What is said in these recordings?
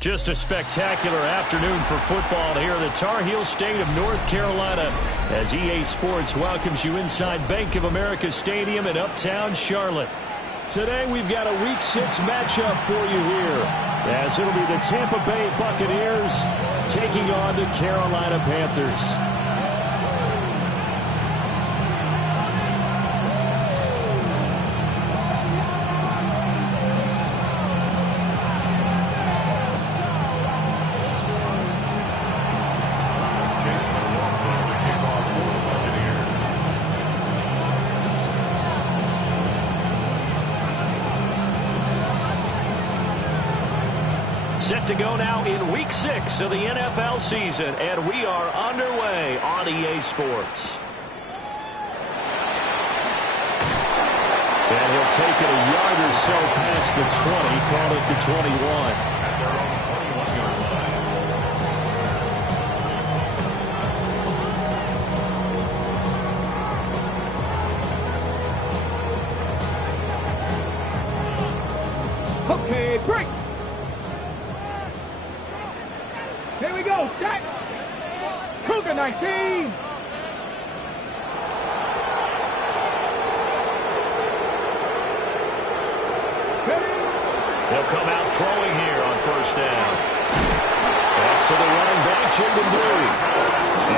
Just a spectacular afternoon for football here in the Tar Heel state of North Carolina as EA Sports welcomes you inside Bank of America Stadium in Uptown Charlotte. Today we've got a Week 6 matchup for you here as it'll be the Tampa Bay Buccaneers taking on the Carolina Panthers. Set to go now in Week 6 of the NFL season, and we are underway on EA Sports. And he'll take it a yard or so past the 20, call it the 21. At their own 21-yard line. Okay, break. Here we go, set. Cougar 19. They'll come out throwing here on first down. That's to the running back, Jaden Blue.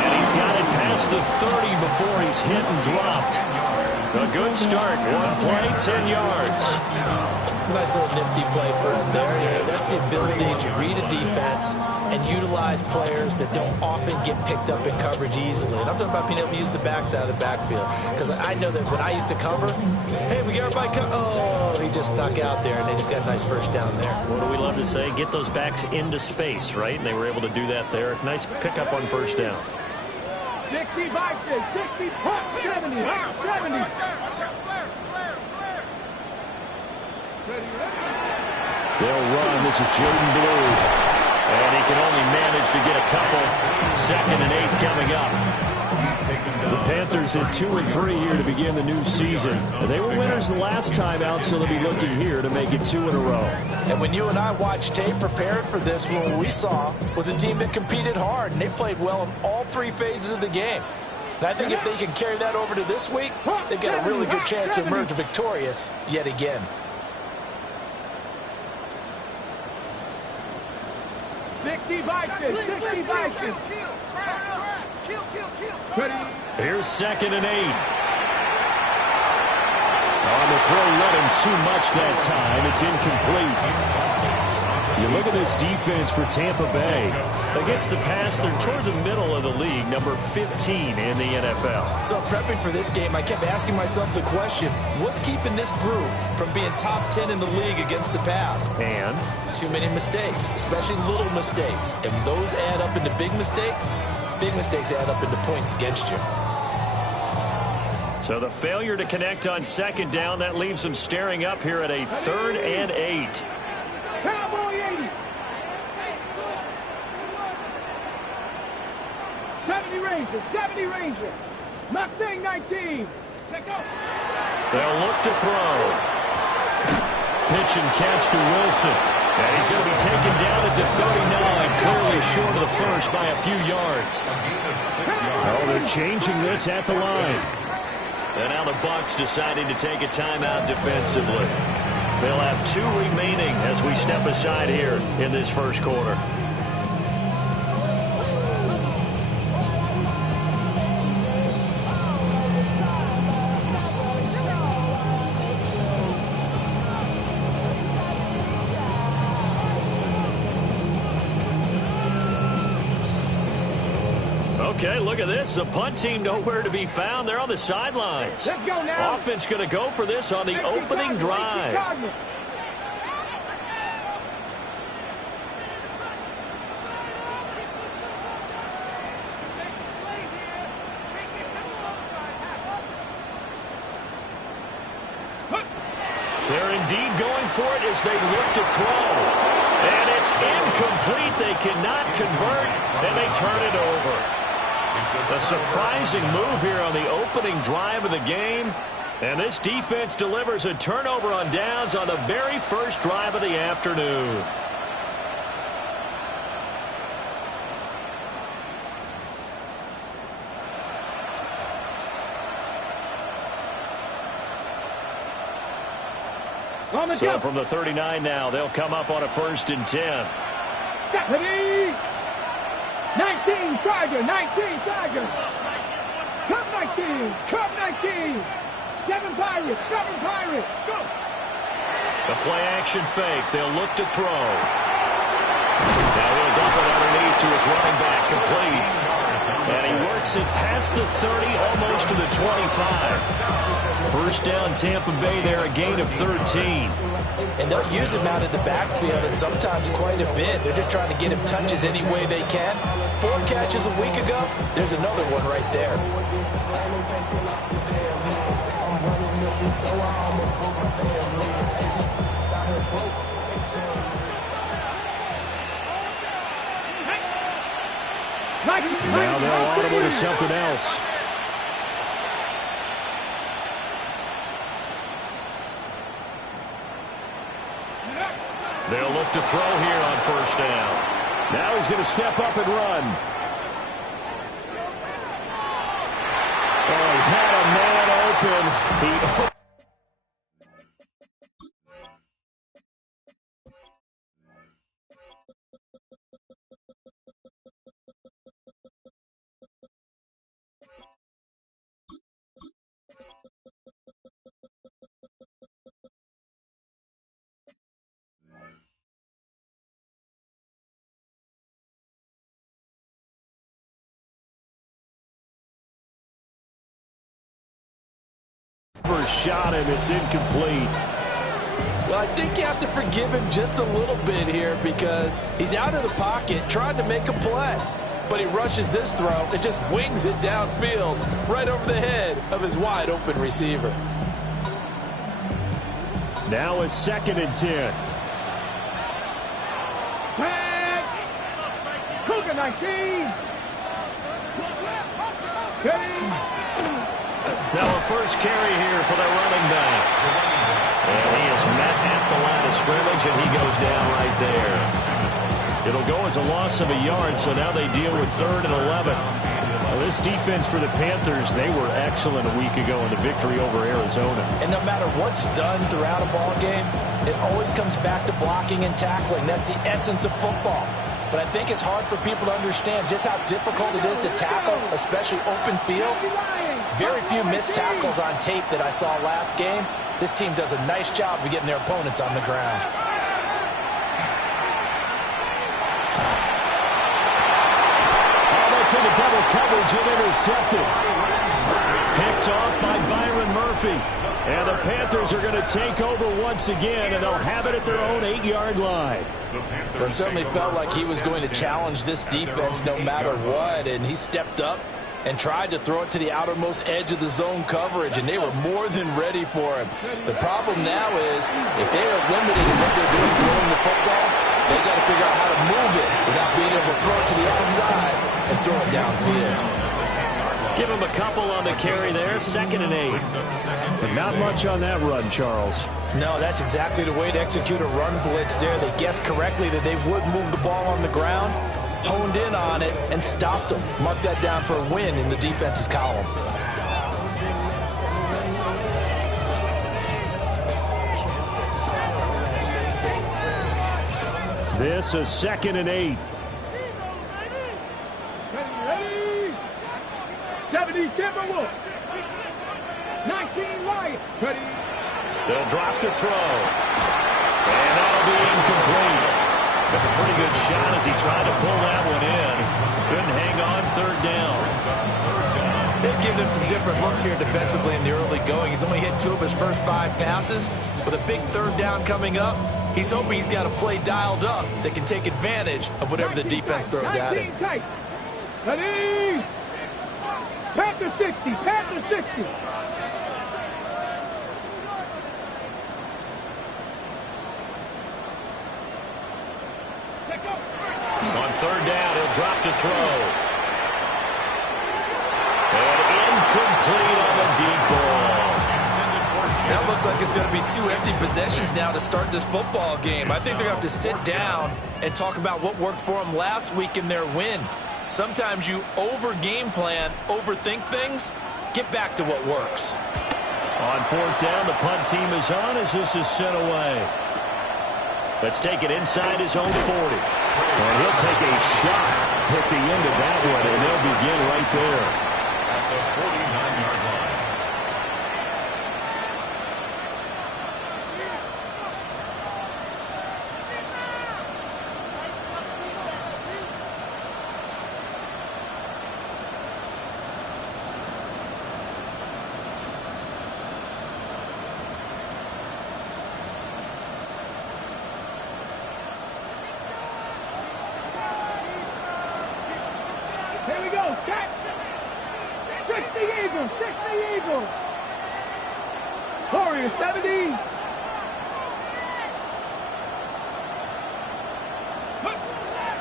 And he's got it past the 30 before he's hit and dropped. A good start. One play, 10 yards. Nice little nifty play for him there. That's the ability to read a defense and utilize players that don't often get picked up in coverage easily. And I'm talking about being able to use the backs out of the backfield. Because I know that when I used to cover, hey, we got everybody cover. Oh, he just stuck out there, and they just got a nice first down there. What do we love to say? Get those backs into space, right? And they were able to do that there. Nice pickup on first down. 60 boxes, 60, 70, 70. They'll run. This is Jaden Blue. And he can only manage to get a couple. 2nd and 8 coming up. The Panthers at 2-3 here to begin the new season. They were winners the last time out, so they'll be looking here to make it 2 in a row. And when you and I watched tape preparing for this, what we saw was a team that competed hard, and they played well in all 3 phases of the game. And I think if they can carry that over to this week, they've got a really good chance to emerge victorious yet again. 60 boxes, 60 boxes. Here's 2nd and 8. On the throw, let him too much that time. It's incomplete. You look at this defense for Tampa Bay. Against the pass, they're toward the middle of the league, number 15 in the NFL. So prepping for this game, I kept asking myself the question, what's keeping this group from being top 10 in the league against the pass? And? Too many mistakes, especially little mistakes. And those add up into big mistakes add up into points against you. So the failure to connect on 2nd down, that leaves them staring up here at a 3rd and 8. Cowboy 80. 70 Rangers, 70 Rangers. Mustang 19. Let's go. They'll look to throw. Pitch and catch to Wilson. And he's going to be taken down at the 39, clearly short of the first by a few yards. Oh, they're changing this at the line. And now the Bucs deciding to take a timeout defensively. They'll have 2 remaining as we step aside here in this first quarter. Okay, look at this. The punt team nowhere to be found. They're on the sidelines. Let's go now. Offense going to go for this on the opening drive. They're indeed going for it as they look to throw. And it's incomplete. They cannot convert, and they turn it over. A surprising move here on the opening drive of the game. And this defense delivers a turnover on downs on the very first drive of the afternoon. So from the 39 now, they'll come up on a 1st and 10. Stephanie! 19, Charger, 19, Charger. Come 19, come 19. 7 Pirates, 7 Pirates, go. The play action fake. They'll look to throw. Now he'll dump it underneath to his running back, complete. And he works it past the 30, almost to the 25. 1st down, Tampa Bay there, a gain of 13. And they'll use him out in the backfield, and sometimes quite a bit. They're just trying to get him touches any way they can. 4 catches a week ago. There's another one right there. Now they'll audible to something else. They'll look to throw here on 1st down. Now he's going to step up and run. Oh, he had a man open. Shot him, it's incomplete. Well, I think you have to forgive him just a little bit here because he's out of the pocket trying to make a play. But he rushes this throw and just wings it downfield right over the head of his wide open receiver. Now a 2nd and 10. Cougar 19. Now a 1st carry here for their running back. And he is met at the line of scrimmage, and he goes down right there. It'll go as a loss of a yard, so now they deal with 3rd and 11. Now this defense for the Panthers, they were excellent a week ago in the victory over Arizona. And no matter what's done throughout a ball game, it always comes back to blocking and tackling. That's the essence of football. But I think it's hard for people to understand just how difficult it is to tackle, especially open field. Very few missed tackles on tape that I saw last game. This team does a nice job of getting their opponents on the ground. Oh, that's into double coverage and intercepted. Picked off by Byron Murphy. And the Panthers are going to take over once again, and they'll have it at their own 8-yard line. Well, it certainly felt like he was going to challenge this defense no matter what, and he stepped up and tried to throw it to the outermost edge of the zone coverage, and they were more than ready for him. The problem now is if they are limited in what they're doing throwing the football, they got to figure out how to move it without being able to throw it to the outside and throw it downfield. Give him a couple on the carry there, 2nd and 8. But not much on that run, Charles. No, that's exactly the way to execute a run blitz there. They guessed correctly that they would move the ball on the ground, honed in on it, and stopped them. Mark that down for a win in the defense's column. This is 2nd and 8. 70 Timberwolves. 19 Lions. They'll drop to throw. And that'll be incomplete. Took a pretty good shot as he tried to pull that one in. Couldn't hang on 3rd down. They've given him some different looks here defensively in the early going. He's only hit 2 of his first 5 passes. With a big 3rd down coming up, he's hoping he's got a play dialed up that can take advantage of whatever the defense throws at him. Ready? Panther 60, Panther 60. On 3rd down, he'll drop to throw. And incomplete on the deep ball. That looks like it's going to be 2 empty possessions now to start this football game. I think they're going to have to sit down and talk about what worked for them last week in their win. Sometimes you over-game plan, overthink things. Get back to what works. On fourth down, the punt team is on as this is sent away. Let's take it inside his own 40. And he'll take a shot at the end of that one, and they'll begin right there. At the 49-yard line. Here we go, set. 60 Eagles, 60 Eagles. Warriors, 70.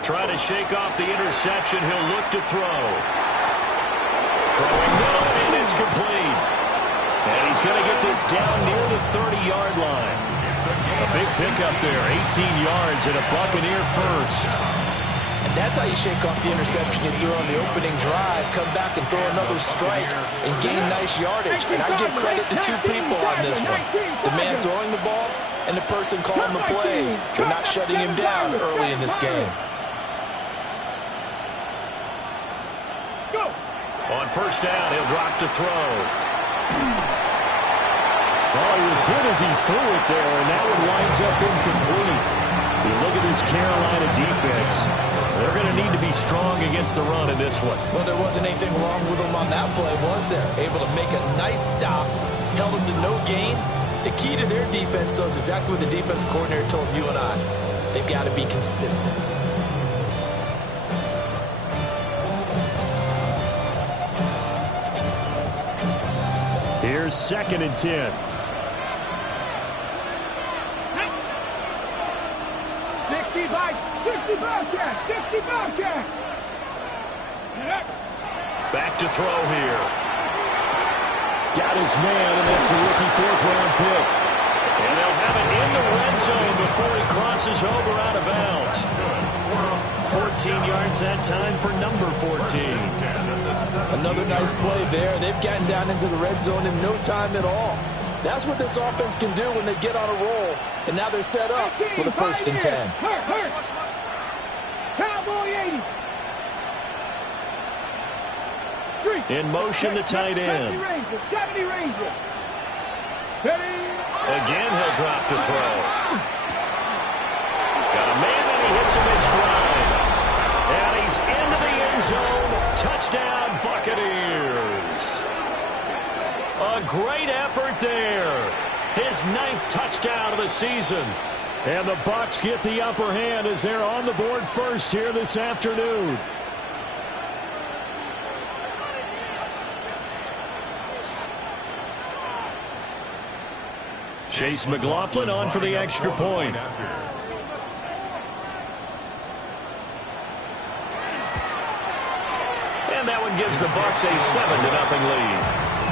Trying to shake off the interception. He'll look to throw. Throwing middle, and it's complete. And he's going to get this down near the 30-yard line. A big pickup there, 18 yards and a Buccaneer first. And that's how you shake off the interception you threw on the opening drive, come back and throw another strike and gain nice yardage. And I give credit to two people on this one. The man throwing the ball and the person calling the plays. They're not shutting him down early in this game. On first down, he'll drop to throw. Well, he was hit as he threw it there, and that one winds up incomplete. You look at this Carolina defense. They're going to need to be strong against the run in this one. Well, there wasn't anything wrong with them on that play, was there? Able to make a nice stop, held them to no gain. The key to their defense, though, is exactly what the defense coordinator told you and I. They've got to be consistent. Here's 2nd and 10. 60 Bobcats, 60 Bobcats. Back to throw here. Got his man, and that's the rookie 4th-round pick. And they'll have it in the red zone before he crosses over out of bounds. 14 yards that time for number 14. Another nice play there. They've gotten down into the red zone in no time at all. That's what this offense can do when they get on a roll. And now they're set up with a 1st and 10. Cowboy 80. In motion, the tight end. 70 Ranger. Steady. Again, he'll drop to throw. Got a man, and he hits him in stride. And he's into the end zone. Touchdown, Buccaneers. A great effort there. His 9th touchdown of the season. And the Bucs get the upper hand as they're on the board first here this afternoon. Chase McLaughlin on for the extra point. And that one gives the Bucs a 7-0 lead.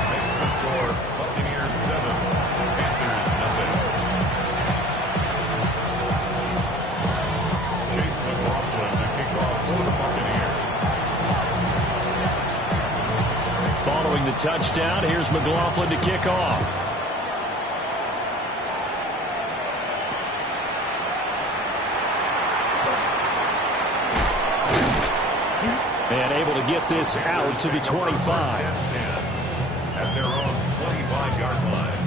Makes the score Buccaneers 7, Panthers nothing. Chase McLaughlin to kick off for the Buccaneers. Following the touchdown, here's McLaughlin to kick off. And able to get this out to the 25. At their own 25-yard line.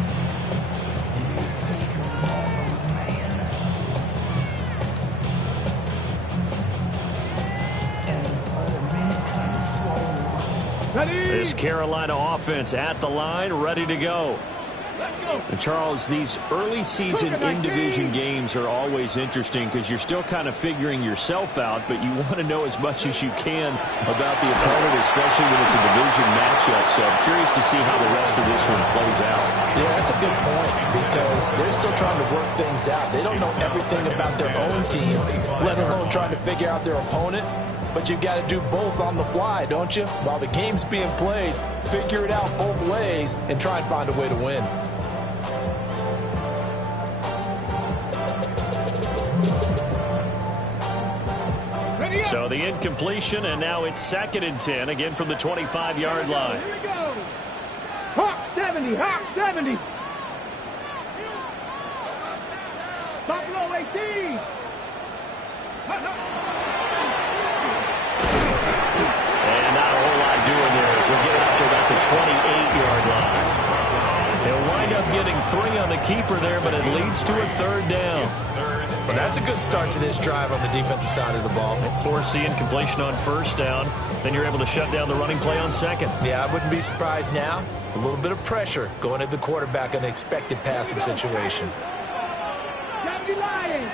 This Carolina offense at the line, ready to go. And Charles, these early season in-division games are always interesting because you're still kind of figuring yourself out, but you want to know as much as you can about the opponent, especially when it's a division matchup. So I'm curious to see how the rest of this one plays out. Yeah, that's a good point because they're still trying to work things out. They don't know everything about their own team, let alone trying to figure out their opponent. But you've got to do both on the fly, don't you? While the game's being played, figure it out both ways and try and find a way to win. So the incompletion, and now it's 2nd and 10, again from the 25-yard line. Here we go. Hawk 70. 70, Hawk 70. Buffalo 18. And not a whole lot doing there as we get it up to about the 28-yard line. He'll wind up getting 3 on the keeper there, but it leads to a 3rd down. Well, that's a good start to this drive on the defensive side of the ball. Forcing completion on 1st down. Then you're able to shut down the running play on 2nd. Yeah, I wouldn't be surprised now. A little bit of pressure going at the quarterback in an expected passing situation. W Lions.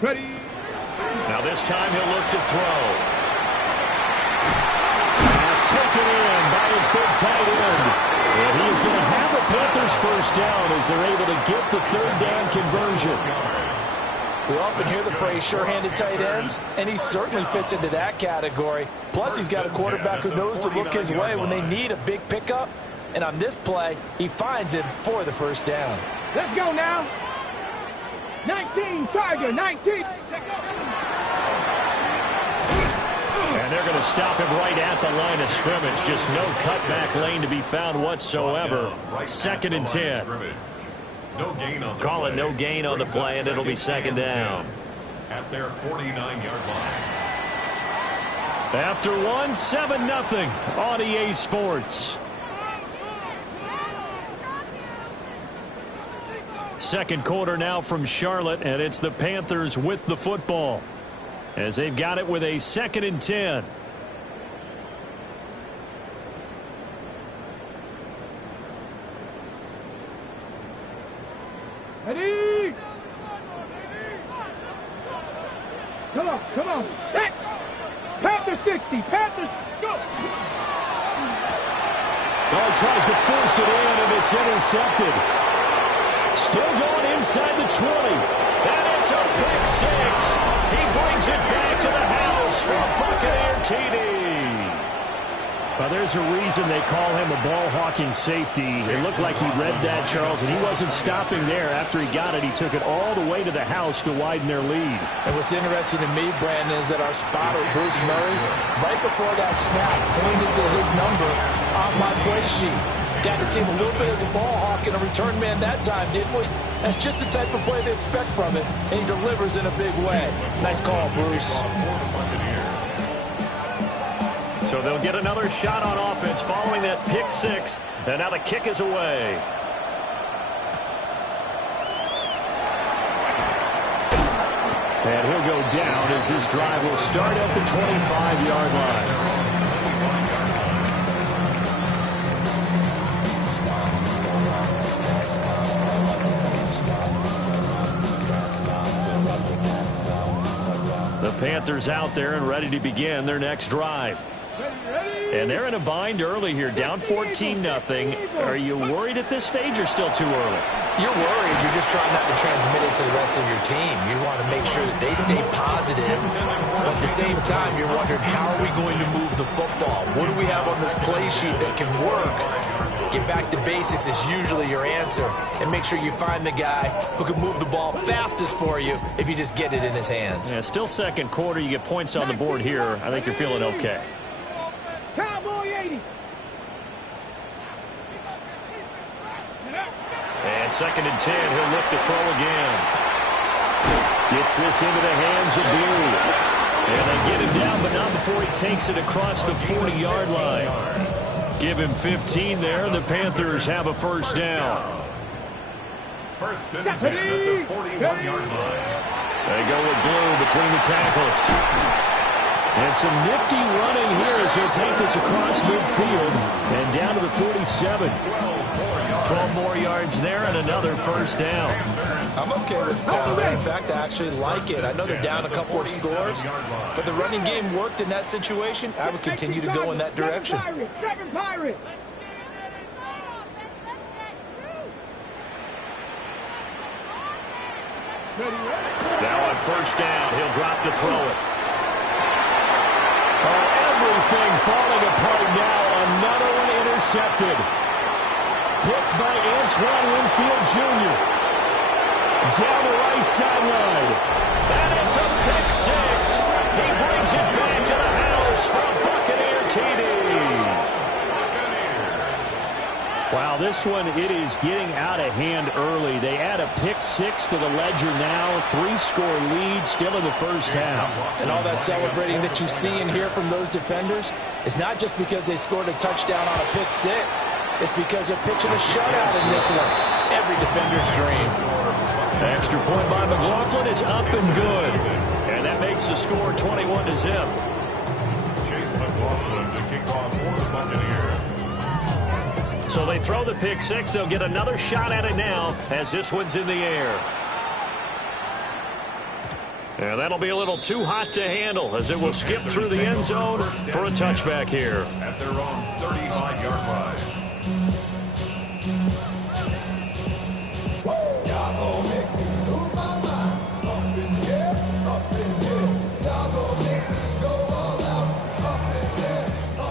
Ready. Now this time he'll look to throw. Pass taken in by his big tight end. And he's going to have the Panthers 1st down as they're able to get the 3rd down conversion. We often hear the phrase sure-handed tight ends, and he certainly fits into that category. Plus, he's got a quarterback who knows to look his way when they need a big pickup. And on this play, he finds it for the 1st down. Let's go now. 19, Tiger, 19. And they're going to stop him right at the line of scrimmage. Just no cutback lane to be found whatsoever. 2nd and 10. Call it no gain on the play, and it'll be 2nd down. At their 49-yard line. After 7-0 on EA Sports. 2nd quarter now from Charlotte, and it's the Panthers with the football as they've got it with a 2nd and 10. Ready. Come on, come on. Set. Panthers 60, Panthers, go. Oh, he tries to force it in, and it's intercepted. Still going inside the 20. And it's a pick 6. He brings it back to the house for a Buccaneer TD. Well, there's a reason they call him a ball-hawking safety. It looked like he read that, Charles, and he wasn't stopping there. After he got it, he took it all the way to the house to widen their lead. And what's interesting to me, Brandon, is that our spotter, Bruce Murray, right before that snap, pointed to his number on my play sheet. Got to see him a little bit as a ball hawk and a return man that time, didn't we? That's just the type of play they expect from him, and he delivers in a big way. Nice call, Bruce. So they'll get another shot on offense following that pick 6, and now the kick is away. And he'll go down as this drive will start at the 25-yard line. The Panthers out there and ready to begin their next drive. And they're in a bind early here, down 14-0. Are you worried at this stage or still too early? You're worried. You're just trying not to transmit it to the rest of your team. You want to make sure that they stay positive. But at the same time, you're wondering, how are we going to move the football? What do we have on this play sheet that can work? Get back to basics is usually your answer. And make sure you find the guy who can move the ball fastest for you if you just get it in his hands. Yeah, still 2nd quarter. You get points on the board here. I think you're feeling okay. Cowboy 80. And 2nd and 10. He'll look to throw again. Gets this into the hands of Blue. And they get him down, but not before he takes it across the 40-yard line. Give him 15 there. The Panthers have a 1st down. 1st and 10 at the 41-yard line. They go with Blue between the tackles. And some nifty running here as he'll take this across midfield and down to the 47. 12 more yards there and another 1st down. I'm okay with the call there. In fact, I actually like it. I know they're down a couple of scores, but the running game worked in that situation. I would continue to go in that direction. Seven Pirates. Now on 1st down, he'll drop to throw it. Oh, everything falling apart now. Another one intercepted. Picked by Antoine Winfield Jr. Down the right sideline. And it's a pick six. He brings it back to the house for a Buccaneer TD. Wow, this one, it is getting out of hand early. They add a pick six to the ledger now. 3-score lead still in the first half. And all that celebrating that you see and hear from those defenders is not just because they scored a touchdown on a pick six. It's because they're pitching a shutout in this one. Every defender's dream. Extra point by McLaughlin is up and good. And that makes the score 21-0. Chase McLaughlin to kick off for the Buccaneers. So they throw the pick six. They'll get another shot at it now as this one's in the air. And that'll be a little too hot to handle as it will skip through the end zone for a touchback here. At their own 35-yard line.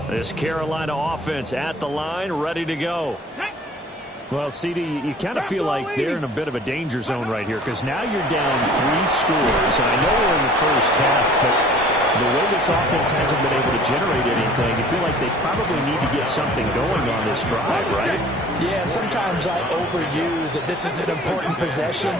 This Carolina offense at the line, ready to go. Well, CD, you kind of feel like they're in a bit of a danger zone right here because now you're down 3 scores. And I know we're in the first half, but the way this offense hasn't been able to generate anything, you feel like they probably need to get something going on this drive, right? Yeah, and sometimes I overuse that this is an important possession.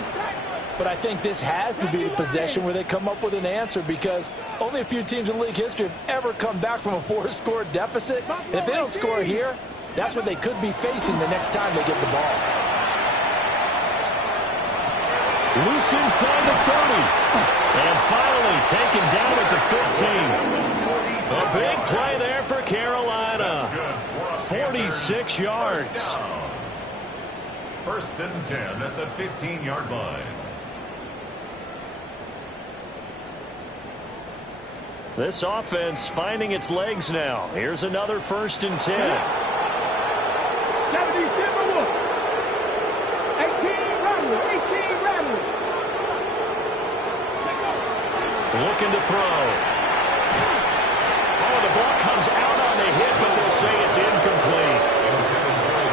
But I think this has to be the possession where they come up with an answer because only a few teams in league history have ever come back from a 4-score deficit. And if they don't score here, that's what they could be facing the next time they get the ball. Loose inside the 30. And finally taken down at the 15. A big play there for Carolina. 46 yards. First and 10 at the 15-yard line. This offense finding its legs now. Here's another first and 10. 18 rattle. Looking to throw. Oh, the ball comes out on the hit, but they'll say it's incomplete.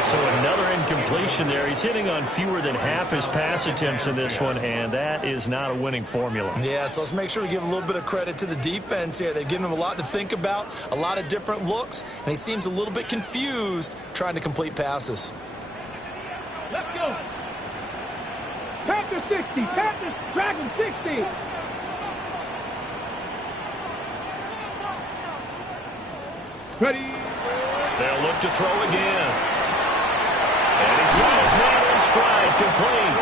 So another incompletion there. He's hitting on fewer than half his pass attempts in this one, and that is not a winning formula. Yeah, so let's make sure we give a little bit of credit to the defense here. They've given him a lot to think about, a lot of different looks, and he seems a little bit confused trying to complete passes. Let's go. Panther 60. Panthers Dragon 60. Ready. They'll look to throw again. And he's got his man in stride, complete.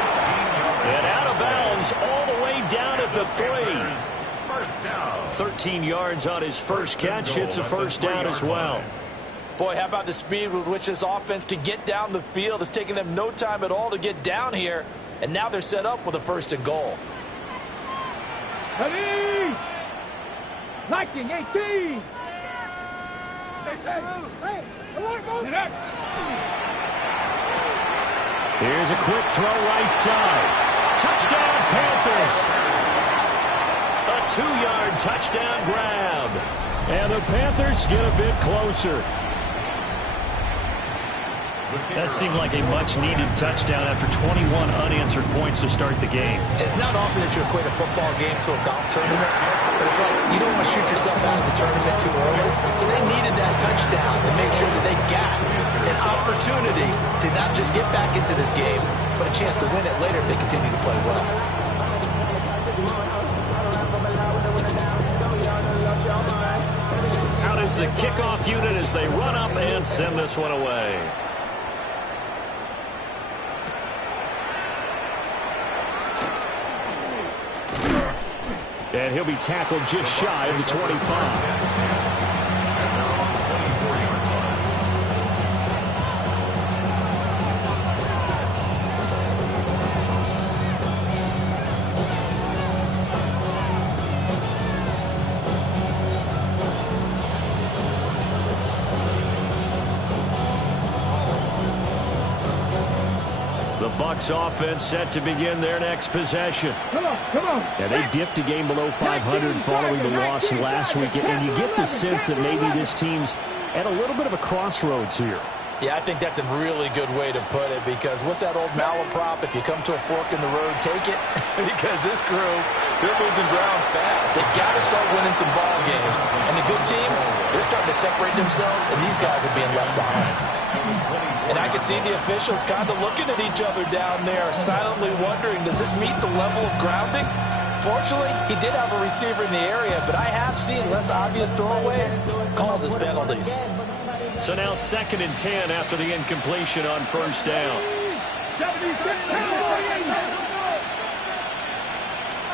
And out of bounds all the way down at the 3. First down. 13 yards on his first catch. It's a first down as well. Boy, how about the speed with which this offense can get down the field? It's taken them no time at all to get down here. And now they're set up with a first and goal. Ready. Liking 18. Here's a quick throw right side. Touchdown, Panthers. A 2-yard touchdown grab. And the Panthers get a bit closer. That seemed like a much-needed touchdown after 21 unanswered points to start the game. It's not often that you equate a football game to a golf tournament, but it's like you don't want to shoot yourself out of the tournament too early. So they needed that touchdown to make sure that they got an opportunity to not just get back into this game, but a chance to win it later if they continue to play well. Out is the kickoff unit as they run up and send this one away. And he'll be tackled just shy of the 25. Bucs offense set to begin their next possession. Come on. Yeah, they dipped a game below 500 following the loss last week, and you get the sense that maybe this team's at a little bit of a crossroads here. Yeah, I think that's a really good way to put it, because what's that old malaprop? If you come to a fork in the road, take it. Because this group, they're losing ground fast. They've got to start winning some ball games. And the good teams, they're starting to separate themselves, and these guys are being left behind. And I can see the officials kind of looking at each other down there, silently wondering, does this meet the level of grounding? Fortunately, he did have a receiver in the area, but I have seen less obvious throwaways called as penalties. So now 2nd and 10 after the incompletion on first down. 76,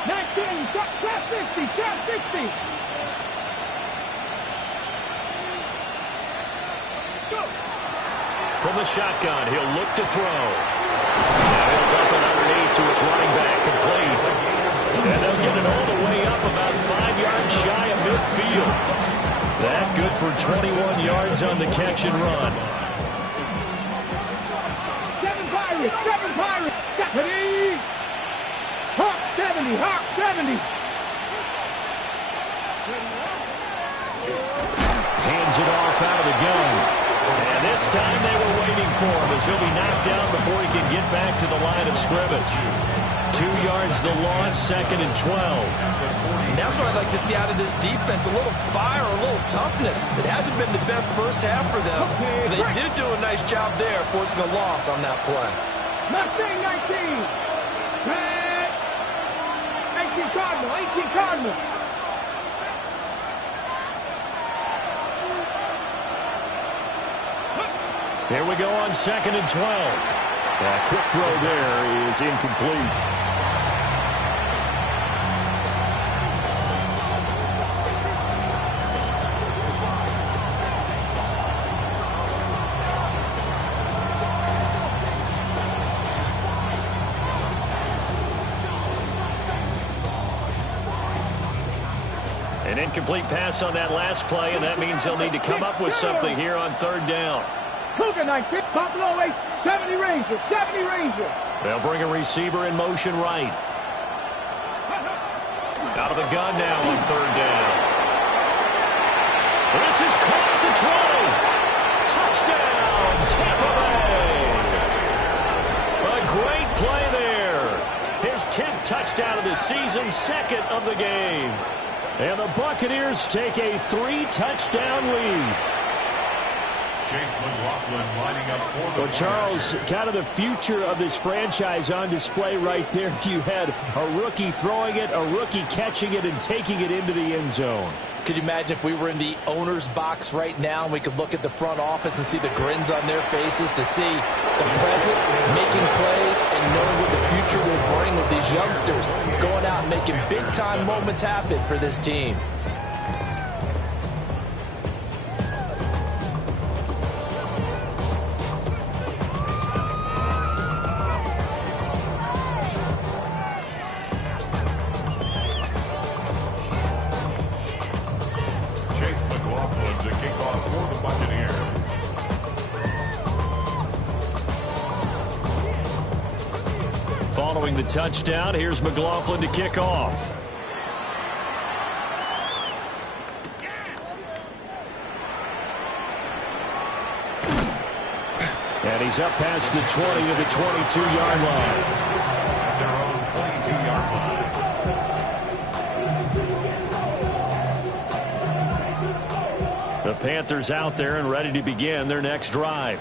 19, trap 60, trap 60. Go. From the shotgun, he'll look to throw. Now he'll dump it underneath to his running back, complete. And they'll get it all the way up about 5 yards shy of midfield. That good for 21 yards on the catch and run. 7 Pirates, 7 Pirates. 70. Hawk 70, Hawk 70. Hands it off out of the gun. And this time they were waiting for him, as he'll be knocked down before he can get back to the line of scrimmage. 2 yards the loss, 2nd and 12. And that's what I'd like to see out of this defense, a little fire, a little toughness. It hasn't been the best first half for them. But they did do a nice job there, forcing a loss on that play. Mustang 19. 18 Cardinal, 18 Cardinal. Here we go on 2nd and 12. That quick throw there is incomplete. An incomplete pass on that last play, and that means they'll need to come up with something here on 3rd down. Cougar 19, Buffalo 8, 70 Ranger, 70 Ranger. They'll bring a receiver in motion right. Out of the gun now on 3rd down. This is caught at the 20. Touchdown, Tampa Bay. A great play there. His 10th touchdown of the season, 2nd of the game. And the Buccaneers take a 3-touchdown lead. Chase McLaughlin lining up for the Well, Charles, kind of the future of this franchise on display right there. You had a rookie throwing it, a rookie catching it, and taking it into the end zone. Could you imagine if we were in the owner's box right now and we could look at the front office and see the grins on their faces, to see the present making plays and knowing what the future will bring with these youngsters going out and making big-time moments happen for this team. Following the touchdown, here's McLaughlin to kick off. And he's up past the 20 to the 22-yard line. At their own 22-yard line. The Panthers out there and ready to begin their next drive.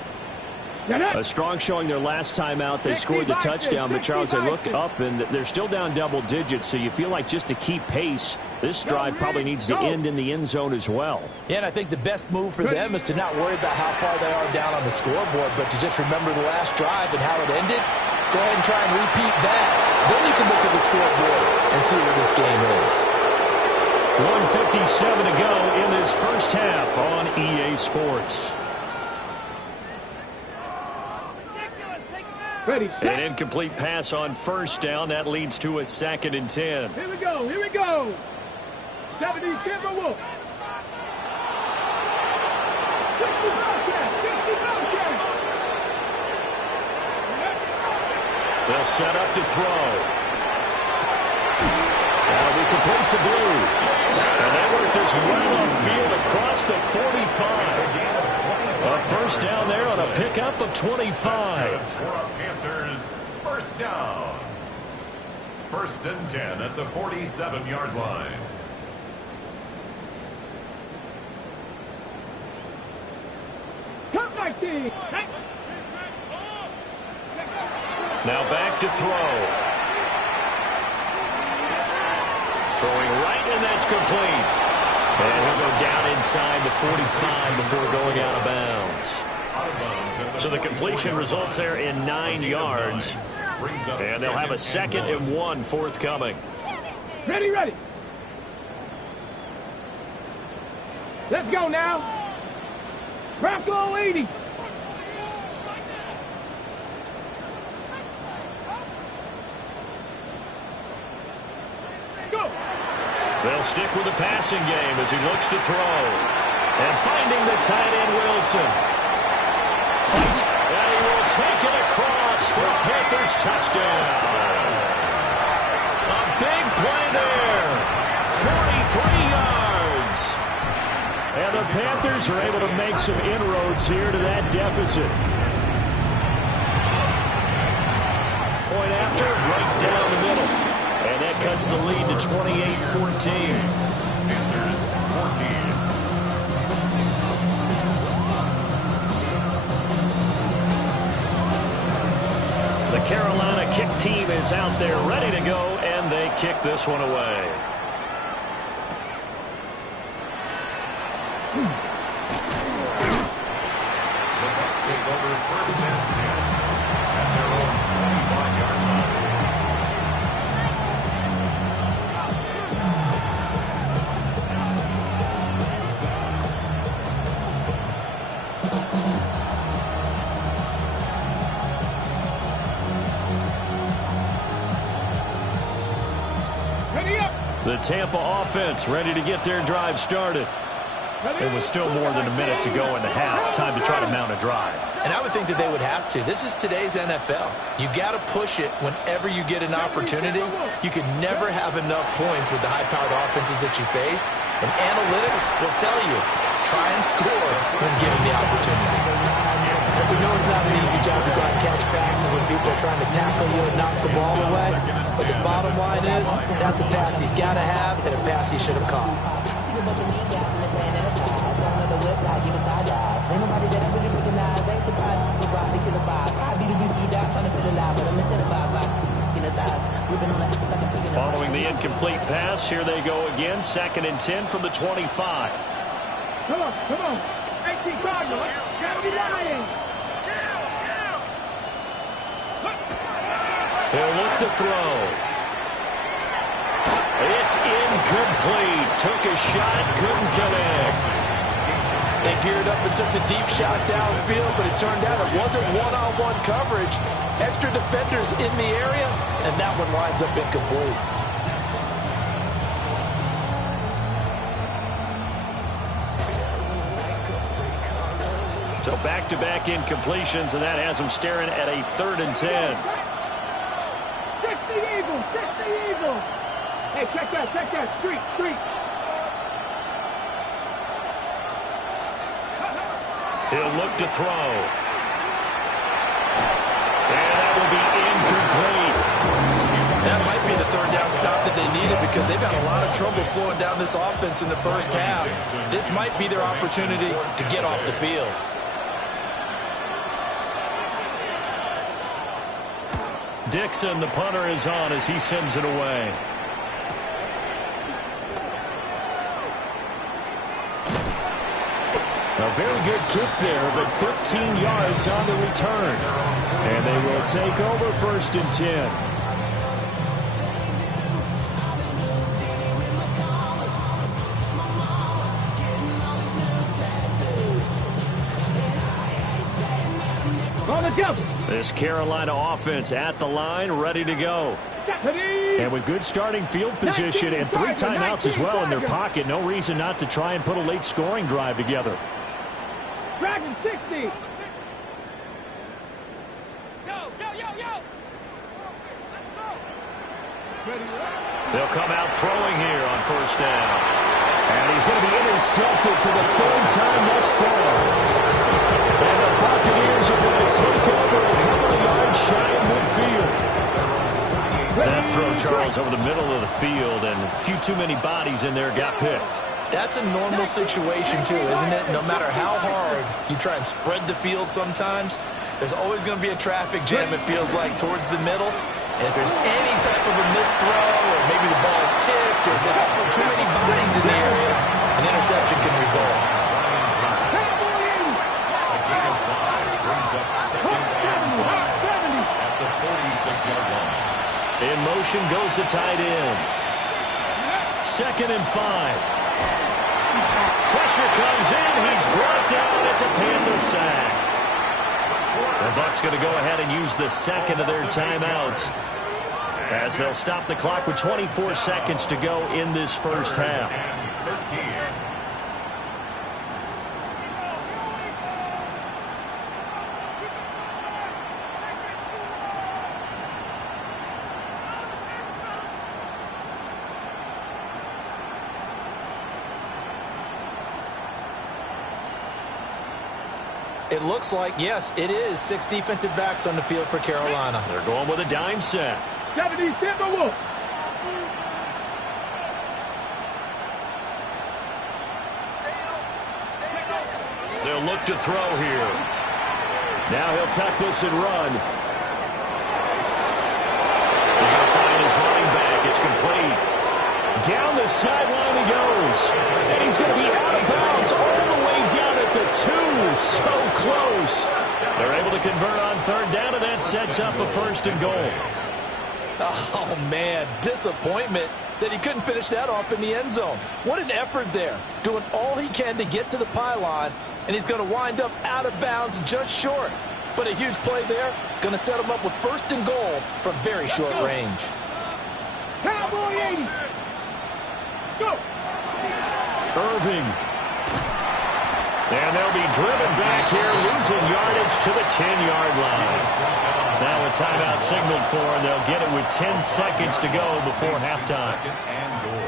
A strong showing their last time out. They scored the touchdown, but Charles, they look up and they're still down double digits, so you feel like just to keep pace, this drive probably needs to end in the end zone as well. Yeah, and I think the best move for them is to not worry about how far they are down on the scoreboard, but to just remember the last drive and how it ended. Go ahead and try and repeat that. Then you can look at the scoreboard and see where this game is. 1:57 to go in this first half on EA Sports. Ready, set. An incomplete pass on first down. That leads to a 2nd and 10. Here we go, here we go. 70 Timberwolves. 60 Bellcat, 60 Bellcat. They'll set up to throw. That'll be complete to Blue. And they work this well upfield across the 45. A first down there on a pickup of 25. For our Panthers, first down. 1st and 10 at the 47-yard line. Cut my team. Now back to throw. Throwing right, and that's complete. And he'll go down inside the 45 before going out of bounds. So the completion results there in 9 yards. And they'll have a 2nd and 1 forthcoming. Ready, ready. Let's go now. Bronco 80. Go. They'll stick with the passing game as he looks to throw. And finding the tight end, Wilson. Fights, and he will take it across for a Panthers touchdown. A big play there. 43 yards. And the Panthers are able to make some inroads here to that deficit. Point after, right down the middle. And that cuts the lead to 28-14. Panthers 14. The Carolina kick team is out there ready to go, and they kick this one away. The Bucs take over 1st and 10 at their own 25-yard line. Ready up. The Tampa offense ready to get their drive started. It was still more than a minute to go in the half. Time to try to mount a drive. And I would think that they would have to. This is today's NFL. You got to push it whenever you get an opportunity. You can never have enough points with the high-powered offenses that you face. And analytics will tell you, try and score when given the opportunity. But we know it's not an easy job to go out and catch passes when people are trying to tackle you and knock the ball away. But the bottom line is, that's a pass he's got to have and a pass he should have caught. Following the incomplete pass, here they go again. 2nd and 10 from the 25. Come on, come on. 18 Cardinals. Gotta be lying. He'll look to throw. It's incomplete. Took a shot, couldn't connect. They geared up and took the deep shot downfield, but it turned out it wasn't one-on-one coverage. Extra defenders in the area, and that one winds up incomplete. So back-to-back incompletions, and that has them staring at a 3rd and 10. 60 Eagles, 60 Eagles. Hey, check that. Street. He'll look to throw. And that will be incomplete. That might be the 3rd down stop that they needed because they've had a lot of trouble slowing down this offense in the first half. This might be their opportunity to get off the field. Dixon, the punter, is on as he sends it away. A very good kick there, but 15 yards on the return. And they will take over 1st and 10. This Carolina offense at the line, ready to go. And with good starting field position and 3 timeouts as well in their pocket, no reason not to try and put a late scoring drive together. Dragon 60. They'll come out throwing here on 1st down. And he's going to be intercepted for the third time thus far. And the Buccaneers are going to take over a couple of yards shy of midfield. That throw, Charles, over the middle of the field, and a few too many bodies in there got picked. That's a normal situation, too, isn't it? No matter how hard you try and spread the field sometimes, there's always going to be a traffic jam, it feels like, towards the middle. And if there's any type of a missed throw, or maybe the ball's tipped, or just too many bodies in the area, an interception can result. At the 46-yard line. In motion goes the tight end. 2nd and 5. Pressure comes in. He's brought down. It's a Panther sack. The Bucs going to go ahead and use the second of their timeouts as they'll stop the clock with 24 seconds to go in this first half. 13. It looks like, yes, it is 6 defensive backs on the field for Carolina. They're going with a dime set. 70, send the wolf. They'll look to throw here. Now he'll tuck this and run. He's going to find his running back. It's complete. Down the sideline he goes. And he's going to be out of bounds all the way down at the 2. So close. They're able to convert on 3rd down, and that sets up a 1st and goal. Oh, man, disappointment that he couldn't finish that off in the end zone. What an effort there, doing all he can to get to the pylon, and he's going to wind up out of bounds just short. But a huge play there, going to set him up with 1st and goal from very short range. Cowboy 80. Let's go. Irving. And they'll be driven back here, losing yardage to the 10-yard line. Now a timeout signaled for, and they'll get it with 10 seconds to go before halftime.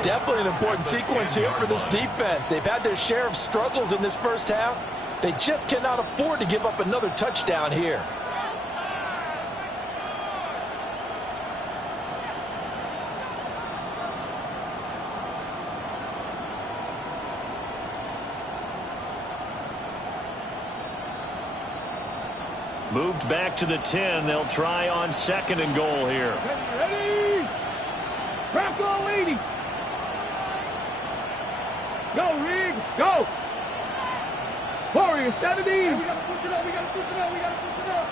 Definitely an important sequence here for this defense. They've had their share of struggles in this first half. They just cannot afford to give up another touchdown here. Moved back to the 10. They'll try on 2nd and goal here. Ready? Bronco 80. Go, Rig. Go. Warrior 70. We got to push it up. We got to push it up. We got to push it up.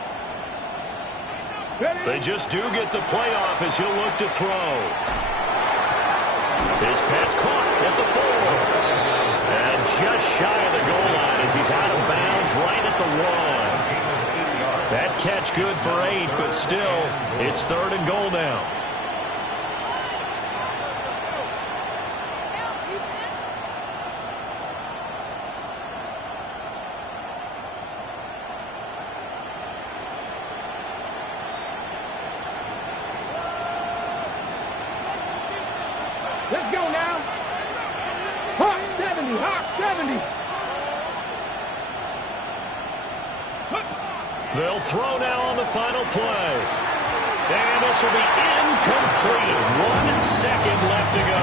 Ready? They just do get the playoff as he'll look to throw. His pass caught at the 4. And just shy of the goal line as he's out of bounds right at the 1. That catch good for 8, but still, it's 3rd and goal now. Let's go now. Hawk 70. Hawk 70. They'll throw now on the final play. And this will be incomplete. 1 second left to go.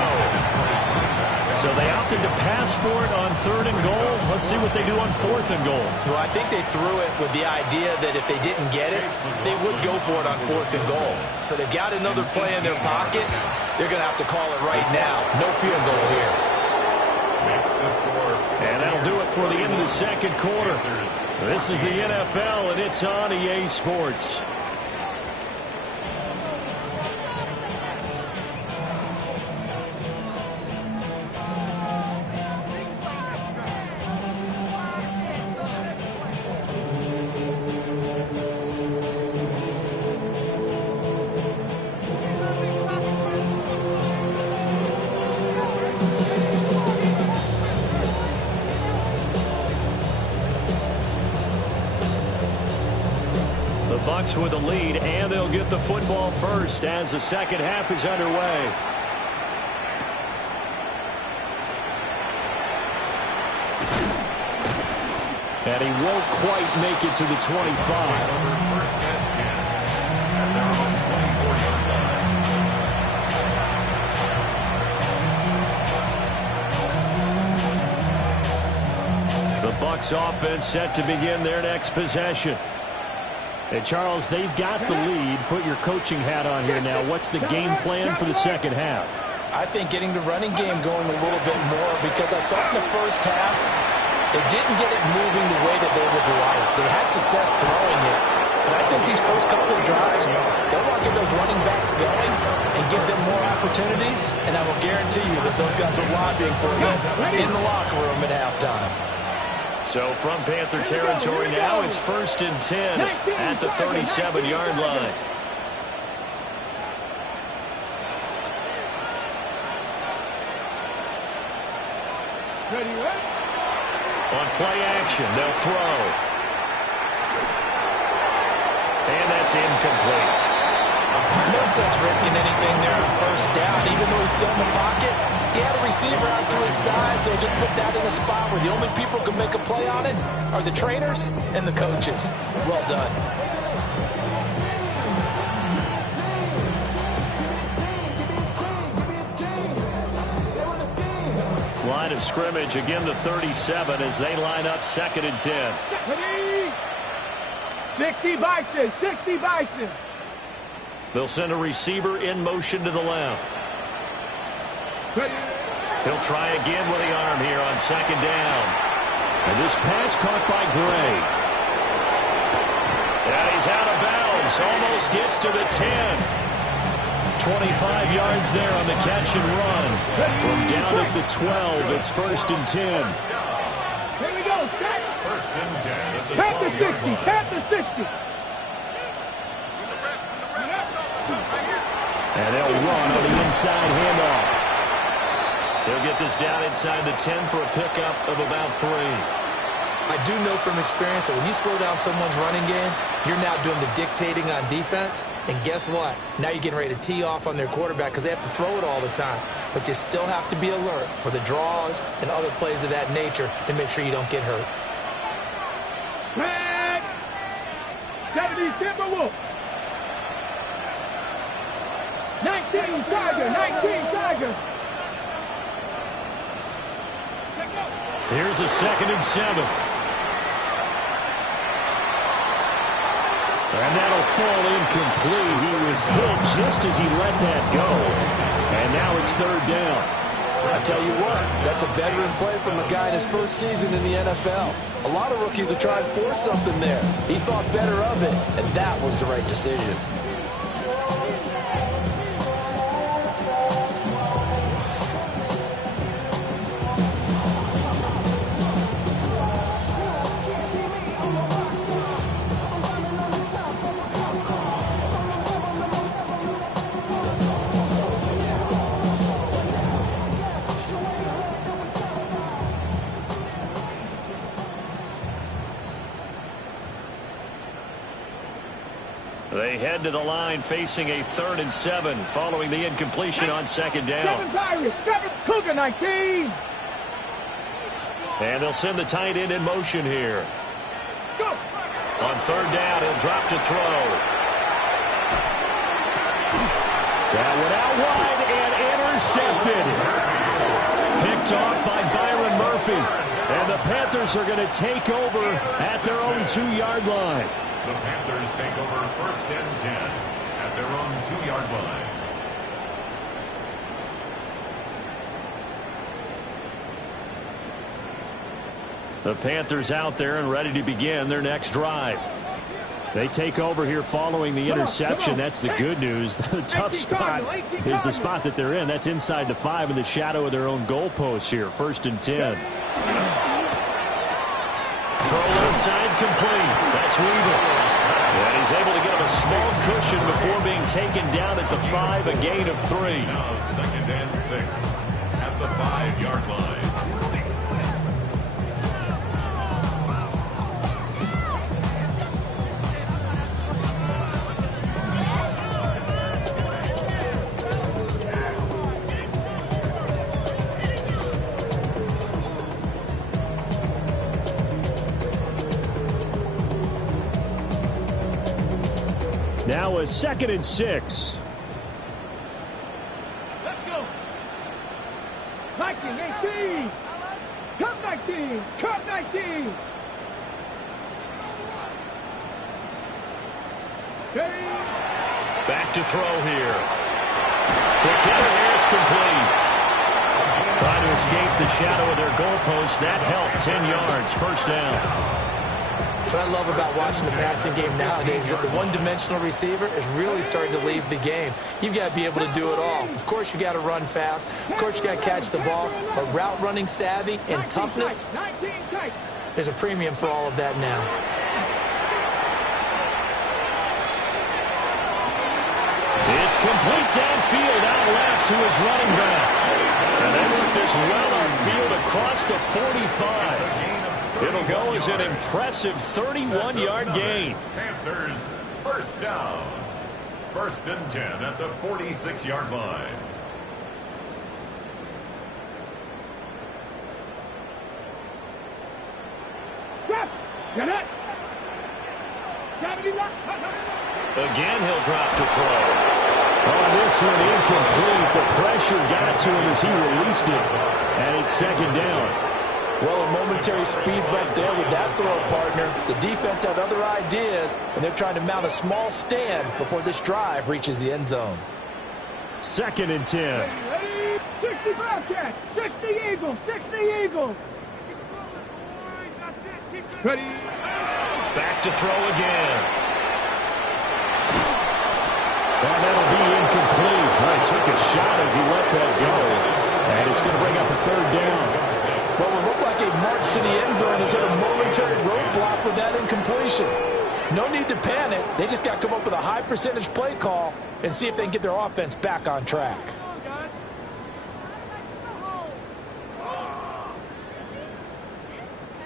So they opted to pass for it on 3rd and goal. Let's see what they do on 4th and goal. Well, I think they threw it with the idea that if they didn't get it, they would go for it on 4th and goal. So they've got another play in their pocket. They're going to have to call it right now. No field goal here. And that'll do it for the end of the 2nd quarter. This is the NFL, and it's on EA Sports. Bucs with the lead, and they'll get the football first as the 2nd half is underway. And he won't quite make it to the 25. First and 10 at their own 24-yard line. The Bucs offense set to begin their next possession. Hey, Charles, they've got the lead. Put your coaching hat on here now. What's the game plan for the second half? I think getting the running game going a little bit more, because I thought in the first half they didn't get it moving the way that they would like. They had success throwing it, but I think these first couple of drives, they'll want to get those running backs going and give them more opportunities, and I will guarantee you that those guys are lobbying for you in the locker room at halftime. So from Panther territory now, it's 1st and 10 at the 37-yard line. Ready, right? On play action, they'll throw. And that's incomplete. No sense risking anything there on first down. Even though he's still in the pocket, he had a receiver out to his side, so just put that in a spot where the only people who can make a play on it are the trainers and the coaches. Well done. Line of scrimmage, again the 37 as they line up 2nd and 10. 60 Bison, 60 Bison. They'll send a receiver in motion to the left. He'll try again with the arm here on 2nd down. And this pass caught by Gray. And he's out of bounds. Almost gets to the 10. 25 yards there on the catch and run. From down at the 12, it's 1st and 10. Here we go, set. 1st and 10 at the Panther 12-yard 60, line. Panther 60. And they'll run on the inside handoff. They'll get this down inside the 10 for a pickup of about 3. I do know from experience that when you slow down someone's running game, you're now doing the dictating on defense. And guess what? Now you're getting ready to tee off on their quarterback because they have to throw it all the time. But you still have to be alert for the draws and other plays of that nature to make sure you don't get hurt. Red. 70 Timberwolves. 19 Tiger, 19 Tiger. Here's a 2nd and 7. And that'll fall incomplete. He was hit just as he let that go. And now it's 3rd down. I tell you what, that's a veteran play from a guy in his first season in the NFL. A lot of rookies are trying to force something there. He thought better of it, and that was the right decision. They head to the line facing a 3rd and 7 following the incompletion on 2nd down. 7 Pirates, 7 Cougar, 19. And they'll send the tight end in motion here. Go. On 3rd down, he'll drop to throw. That went out wide and intercepted. Picked off by Byron Murphy. And the Panthers are going to take over at their own 2-yard line. The Panthers take over 1st and 10 at their own 2-yard line. The Panthers out there and ready to begin their next drive. They take over here following the interception. That's the good news. The tough spot is the spot that they're in. That's inside the 5 in the shadow of their own goalpost here. 1st and 10. Throw left side complete. That's Weaver. And he's able to get him a small cushion before being taken down at the 5, a gain of 3. Now 2nd and 6 at the 5-yard line. Now a 2nd and 6. Let's go. 19, 18. Cut 19. Cut 19. Steady. Back to throw here. Quick hitter here. It's complete. Trying to escape the shadow of their goalpost. That helped. 10 yards. First down. What I love about watching the passing game nowadays is that the one-dimensional receiver is really starting to leave the game. You've got to be able to do it all. Of course, you got to run fast. Of course, you got to catch the ball. But route running savvy and toughness, there's a premium for all of that now. It's complete downfield, out left to his running back. And they work this well upfield across the 45. It'll go as an impressive 31-yard gain. Panthers first down. 1st and 10 at the 46-yard line. Get it. Again, he'll drop to throw. Oh, this one incomplete. The pressure got to him as he released it. And it's 2nd down. Well, a momentary speed bump there with that throw, partner. The defense had other ideas, and they're trying to mount a small stand before this drive reaches the end zone. 2nd and 10. 60 Bobcat, 60 Eagles, 60 Eagles. Ready. Back to throw again. And that'll be incomplete. He took a shot as he let that go. And it's going to bring up a 3rd down. Well, it looked like a march to the end zone has hit a momentary roadblock with that incompletion. No need to panic. They just got to come up with a high percentage play call and see if they can get their offense back on track.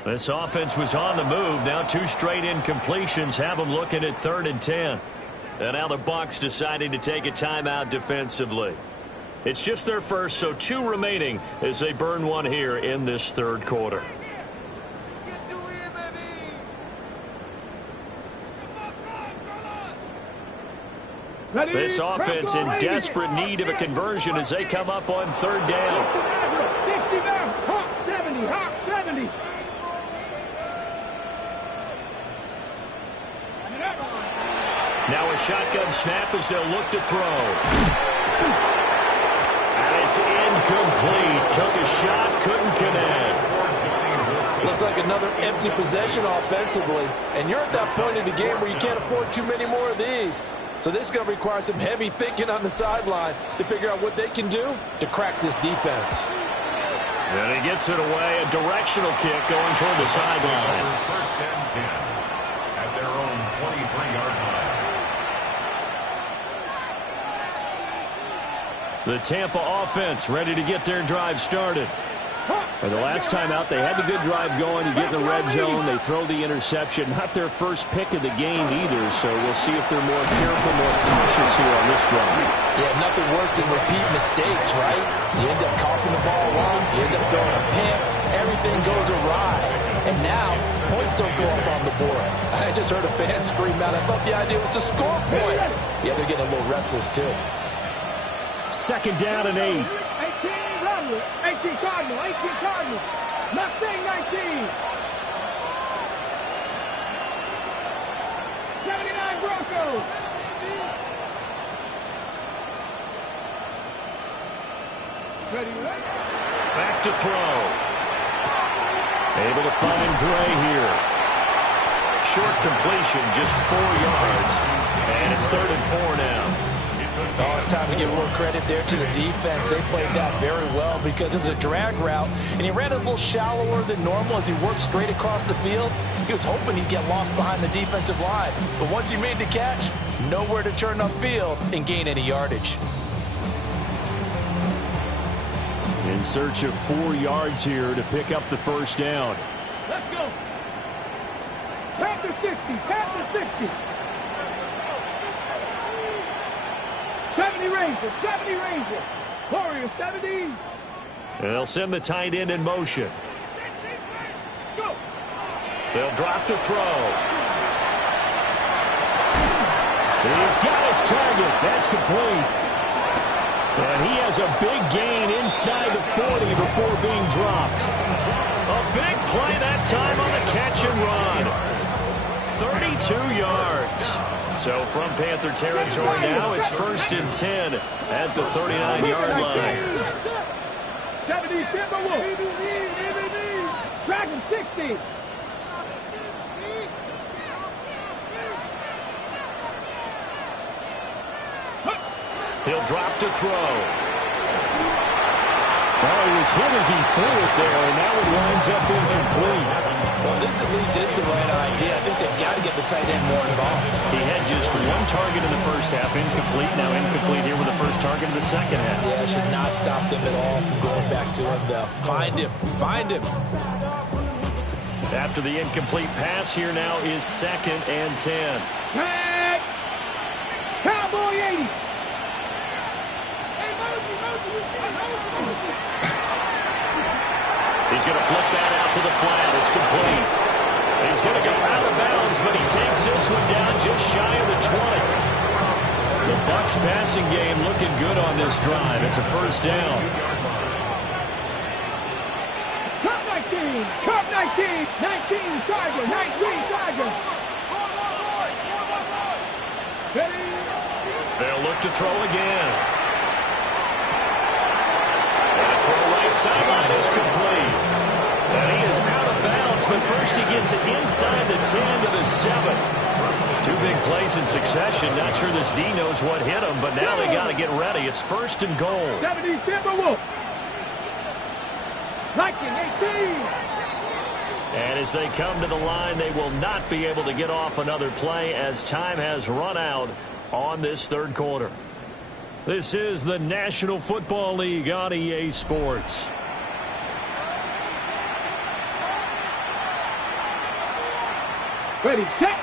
This offense was on the move. Now 2 straight incompletions have them looking at 3rd and 10. And now the Bucs deciding to take a timeout defensively. It's just their first, so 2 remaining as they burn one here in this 3rd quarter. This offense in desperate need of a conversion as they come up on 3rd down. 60 down, Hawk 70, Hawk 70. Now a shotgun snap as they'll look to throw. It's incomplete. Took a shot, couldn't connect. Looks like another empty possession offensively. And you're at that point in the game where you can't afford too many more of these. So this is going to require some heavy thinking on the sideline to figure out what they can do to crack this defense. And he gets it away. A directional kick going toward the sideline. 1st and 10 at their own 23-yard line. The Tampa offense ready to get their drive started. For the last time out, they had the good drive going. You get in the red zone, they throw the interception. Not their first pick of the game either, so we'll see if they're more careful, more cautious here on this run. Yeah, nothing worse than repeat mistakes, right? You end up coughing the ball wrong, you end up throwing a pick, everything goes awry. And now, points don't go up on the board. I just heard a fan scream out, I thought the idea was to score points. Yeah, they're getting a little restless too. 2nd down and 8. 18 Cardinal, 18 Cardinal, 18 Cardinal. Mustang 19. 79 Broncos. Ready. Back to throw. Able to find Gray here. Short completion, just 4 yards. And it's 3rd and 4 now. Oh, it's time to give a little credit there to the defense. They played that very well because it was a drag route, and he ran it a little shallower than normal as he worked straight across the field. He was hoping he'd get lost behind the defensive line, but once he made the catch, nowhere to turn upfield and gain any yardage. In search of 4 yards here to pick up the 1st down. Let's go. Panther 60, Panther 60. 70 Rangers, 70 Rangers. Warriors 70. They'll send the tight end in motion. They'll drop to throw. He's got his target. That's complete. And he has a big gain inside the 40 before being dropped. A big play that time on the catch and run. 32 yards. So from Panther territory now, it's 1st and 10 at the 39-yard line. 70, Dragon 60. He'll drop to throw. Well, he was hit as he threw it there, and now it winds up incomplete. Well, this at least is the right idea. I think they've got to get the tight end more involved. He had just one target in the first half, incomplete. Now incomplete here with the first target in the second half. Yeah, it should not stop them at all from going back to him. Find him. Find him. After the incomplete pass, here now is 2nd and 10. Tag. Cowboy 80. He's going to flip that out to the flat. It's complete. He's going to go out of bounds, but he takes this one down just shy of the 20. The Bucs passing game looking good on this drive. It's a first down. Cup 19. Cup 19. 19 Tiger. 19 Tiger. Ready? They'll look to throw again. Throw right sideline is complete. And he is out of bounds, but first he gets it inside the 10 to the 7. 2 big plays in succession. Not sure this D knows what hit him, but now they got to get ready. It's 1st and goal. 70 Timberwolf. Liking 18. And as they come to the line, they will not be able to get off another play as time has run out on this 3rd quarter. This is the National Football League on EA Sports. Ready, set.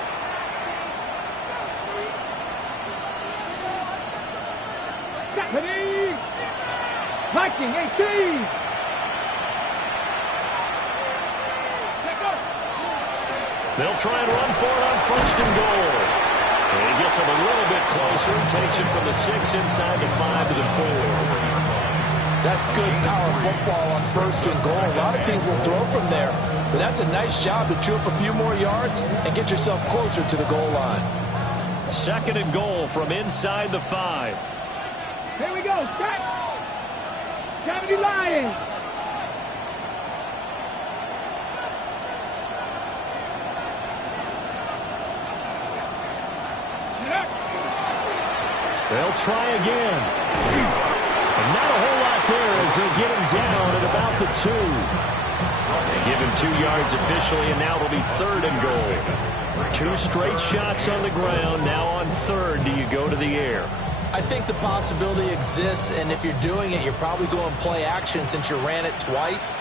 Ready. Viking 18. They'll try and run for it on 1st and goal. And he gets him a little bit closer and takes it from the 6 inside the 5 to the 4. That's good power football on 1st and goal. A lot of teams will throw from there, but that's a nice job to chew up a few more yards and get yourself closer to the goal line. 2nd and goal from inside the 5. Here we go. Set. 70 Lions. They'll try again. And not a whole lot there as they get him down at about the 2. They give him 2 yards officially, and now it'll be 3rd and goal. 2 straight shots on the ground. Now on 3rd, do you go to the air? I think the possibility exists, and if you're doing it, you're probably going play action since you ran it twice.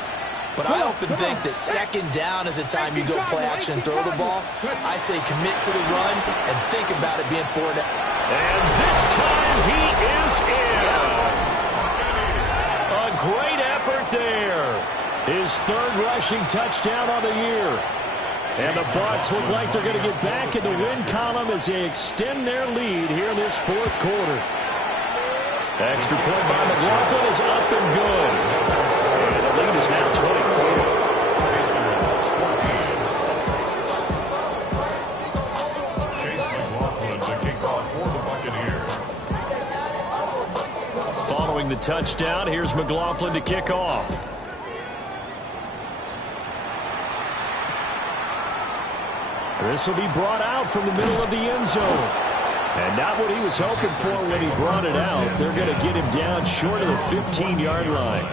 But I often think that 2nd down is a time you go play action and throw the ball. I say commit to the run and think about it being 4 down. And this time he is in. A great effort there. His 3rd rushing touchdown on the year. And the Bucs look like they're going to get back in the win column as they extend their lead here in this 4th quarter. Extra point by McLaughlin is up and good. And the lead is now 24. Following the touchdown, here's McLaughlin to kick off. This will be brought out from the middle of the end zone. And not what he was hoping for when he brought it out. They're going to get him down short of the 15-yard line.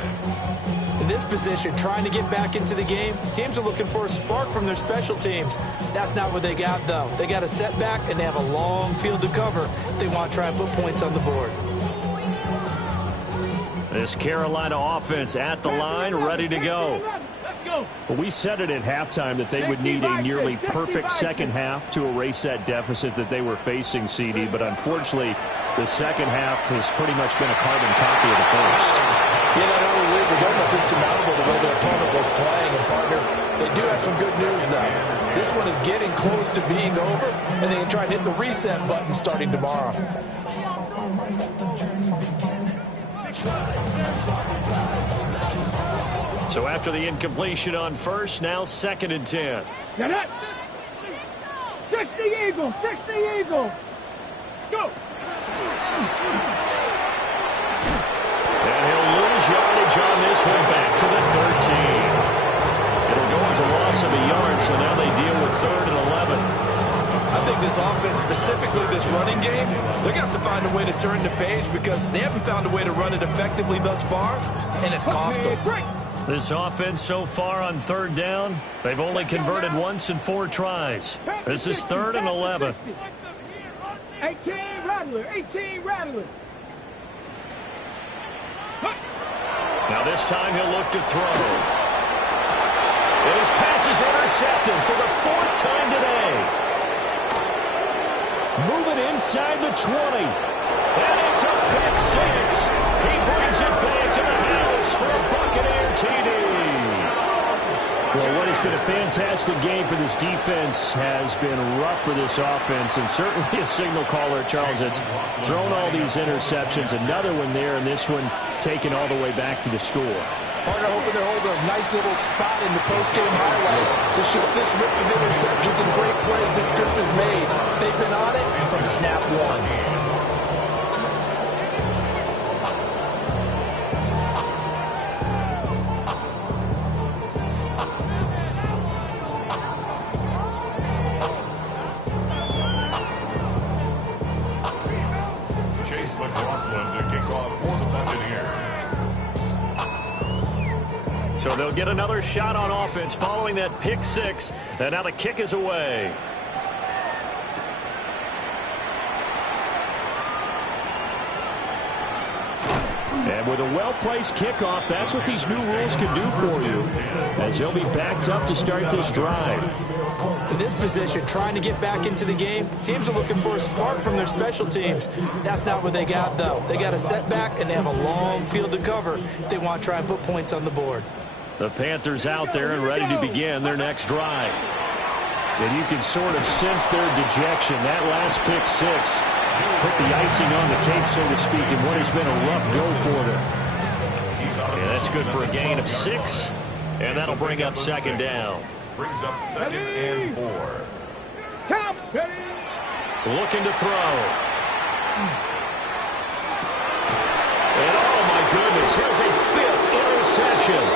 In this position, trying to get back into the game, teams are looking for a spark from their special teams. That's not what they got, though. They got a setback, and they have a long field to cover if they want to try and put points on the board. This Carolina offense at the line, ready to go. Well, we said it at halftime that they would need a nearly perfect second half to erase that deficit that they were facing, CD. But unfortunately, the second half has pretty much been a carbon copy of the first. Yeah, that early league was almost insurmountable the way their opponent was playing. And, partner, they do have some good news, though. This one is getting close to being over, and they can try and hit the reset button starting tomorrow. So after the incompletion on first, now 2nd and 10. Get it. 60 Eagles, 60 Eagles. Let's go. And he'll lose yardage on this one, back to the 13. It'll go as a loss of a yard, so now they deal with 3rd and 11. I think this offense, specifically this running game, they're going to have to find a way to turn the page because they haven't found a way to run it effectively thus far, and it's cost them. This offense so far on 3rd down, they've only converted once in 4 tries. This is 3rd and 11. 18 Rattler, 18 Rattler. Now this time he'll look to throw. And his pass is intercepted for the 4th time today. Moving inside the 20. And it's a pick 6. He brings it back to the house for a Buccaneer TD. Well, what has been a fantastic game for this defense has been rough for this offense, and certainly a signal caller, Charles, that's thrown all these interceptions. Another one there, and this one taken all the way back for the score. Partner hoping to hold a nice little spot in the post-game highlights to show this rip of interceptions and great plays this group has made. They've been on it from snap one. So they'll get another shot on offense following that pick 6. And now the kick is away. And with a well-placed kickoff, that's what these new rules can do for you, as he'll be backed up to start this drive. In this position, trying to get back into the game, teams are looking for a spark from their special teams. That's not what they got, though. They got a setback, and they have a long field to cover if they want to try and put points on the board. The Panthers out there and ready to begin their next drive. And you can sort of sense their dejection. That last pick 6 put the icing on the cake, so to speak, in what has been a rough go for them. And that's good for a gain of 6, and that'll bring up 2nd down. Brings up 2nd and 4. Looking to throw. And oh my goodness, here's a 5th interception.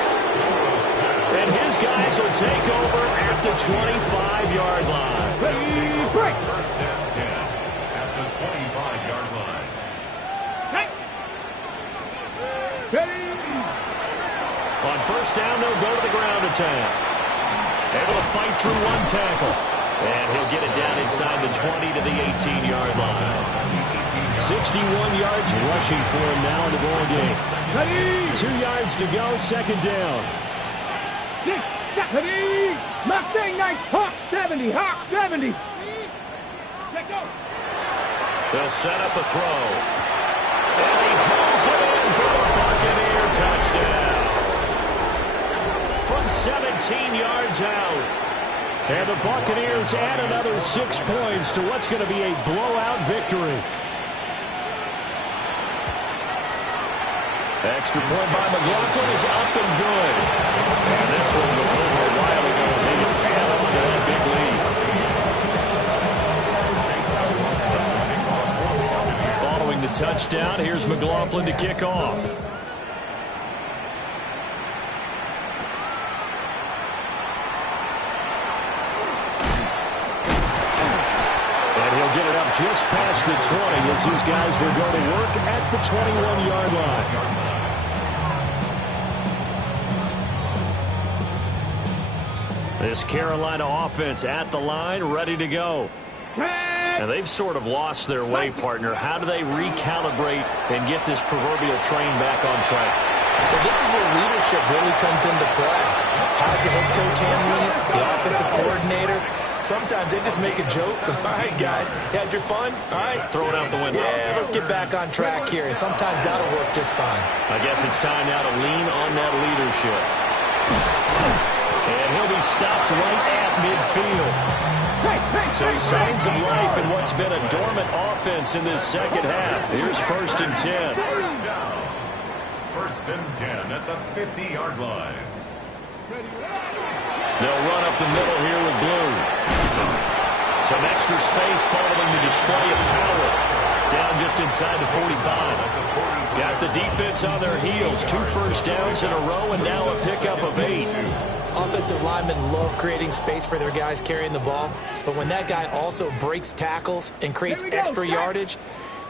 And his guys will take over at the 25-yard line. First and 10 at the 25-yard line. On first down, they'll go to the ground attack. Able to fight through one tackle. And he'll get it down inside the 20 to the 18-yard line. 61 yards rushing for him now in the ball game. 2 yards to go, 2nd down. Mustang Knights, Hawk 70, Hawk 70. They'll set up a throw. And he pulls it in for the Buccaneer touchdown. From 17 yards out. And the Buccaneers add another 6 points to what's going to be a blowout victory. Extra point by McLaughlin is up and good. And this one was over a while ago as they just add on to that big lead. Following the touchdown, here's McLaughlin to kick off. And he'll get it up just past the 20 as these guys will go to work at the 21-yard line. This Carolina offense at the line, ready to go. And they've sort of lost their way, partner. How do they recalibrate and get this proverbial train back on track? Well, this is where leadership really comes into play. How's the head coach handling it? The offensive coordinator? Sometimes they just make a joke. All right, guys, had your fun? All right. Throw it out the window. Yeah, let's get back on track here, and sometimes that'll work just fine. I guess it's time now to lean on that leadership. And he'll be stopped right at midfield. So signs of life in what's been a dormant offense in this second half. Here's 1st and 10. First down. 1st and 10 at the 50-yard line. They'll run up the middle here with Blue. Some extra space following the display of power. Down just inside the 45. Got the defense on their heels. 2 first downs in a row and now a pickup of 8. Offensive linemen love creating space for their guys carrying the ball, but when that guy also breaks tackles and creates extra yardage,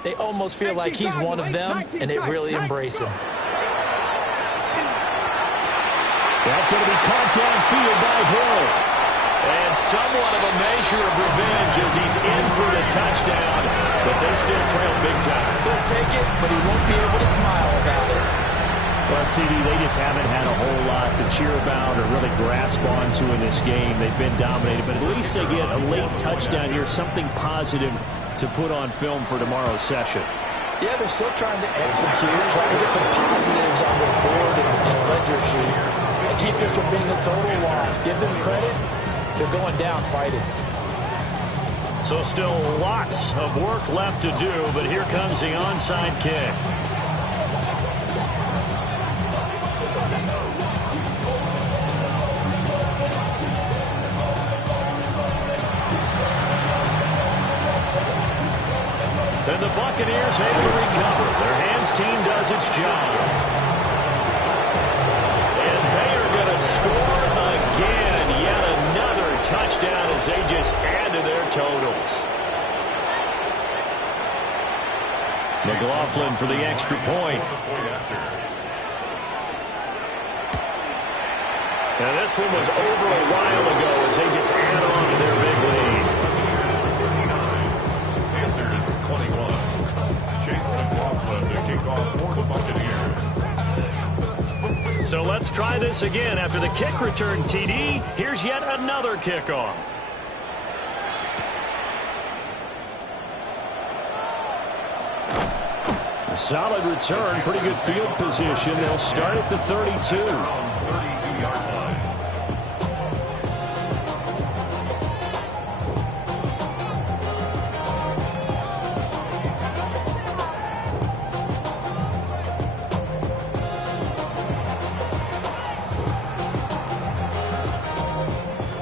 they almost feel like he's one of them, and they really embrace him. That's going to be caught downfield by Hill. And somewhat of a measure of revenge as he's in for the touchdown, but they still trail big time. He'll take it, but he won't be able to smile about it. Well, CD, they just haven't had a whole lot to cheer about or really grasp onto in this game. They've been dominated, but at least they get a late touchdown here, something positive to put on film for tomorrow's session. Yeah, they're still trying to execute, trying to get some positives on their board and ledger sheet, and keep this from being a total loss. Give them credit. They're going down fighting. So still lots of work left to do, but here comes the onside kick. And the Buccaneers able to recover. Their hands team does its job. And they are going to score again. Yet another touchdown as they just add to their totals. McLaughlin for the extra point. And this one was over a while ago as they just add on to their big lead. Panthers 21. Chase McLaughlin to kick off for the Buccaneers. So let's try this again. After the kick return TD, here's yet another kickoff. A solid return, pretty good field position. They'll start at the 32. 32-yard line.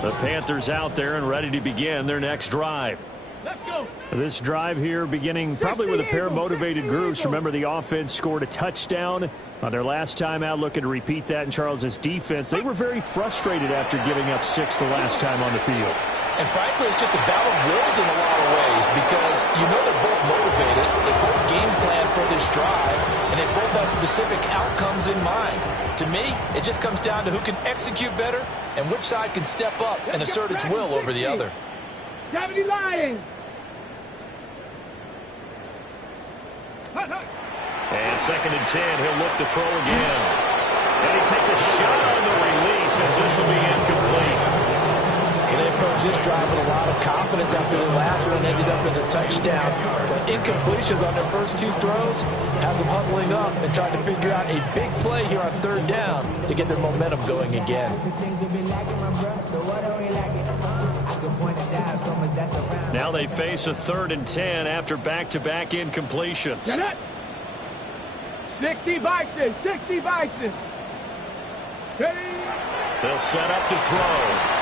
The Panthers out there and ready to begin their next drive. Let's go. This drive here beginning probably with a pair of motivated groups. Remember, the offense scored a touchdown on their last time out, looking to repeat that in Charles's defense. They were very frustrated after giving up 6 the last time on the field. And frankly, it's just a battle of wills in a lot of ways because you know they're both motivated. They both game plan for this drive, and they both have specific outcomes in mind. To me, it just comes down to who can execute better and which side can step up and assert its will over the other. 70 Lions. And 2nd and 10, he'll look to throw again. And he takes a shot on the release as this will be incomplete. And they approach this drive with a lot of confidence after the last one ended up as a touchdown. But incompletions on their first 2 throws has them huddling up and trying to figure out a big play here on 3rd down to get their momentum going again. Now they face a 3rd and 10 after back-to-back incompletions. 60 Bison, 60 Bison. They'll set up to throw.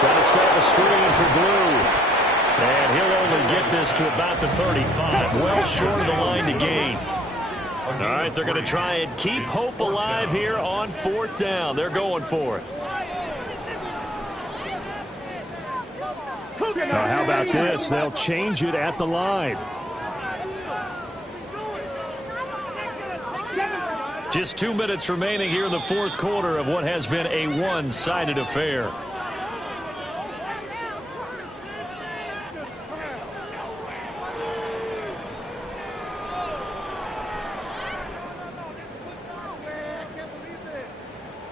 Trying to set up a screen for Blue. And he'll only get this to about the 35. Well short of the line to gain. All right, they're going to try and keep hope alive here on 4th down. They're going for it. Now, how about this? They'll change it at the line. Just 2 minutes remaining here in the 4th quarter of what has been a one-sided affair.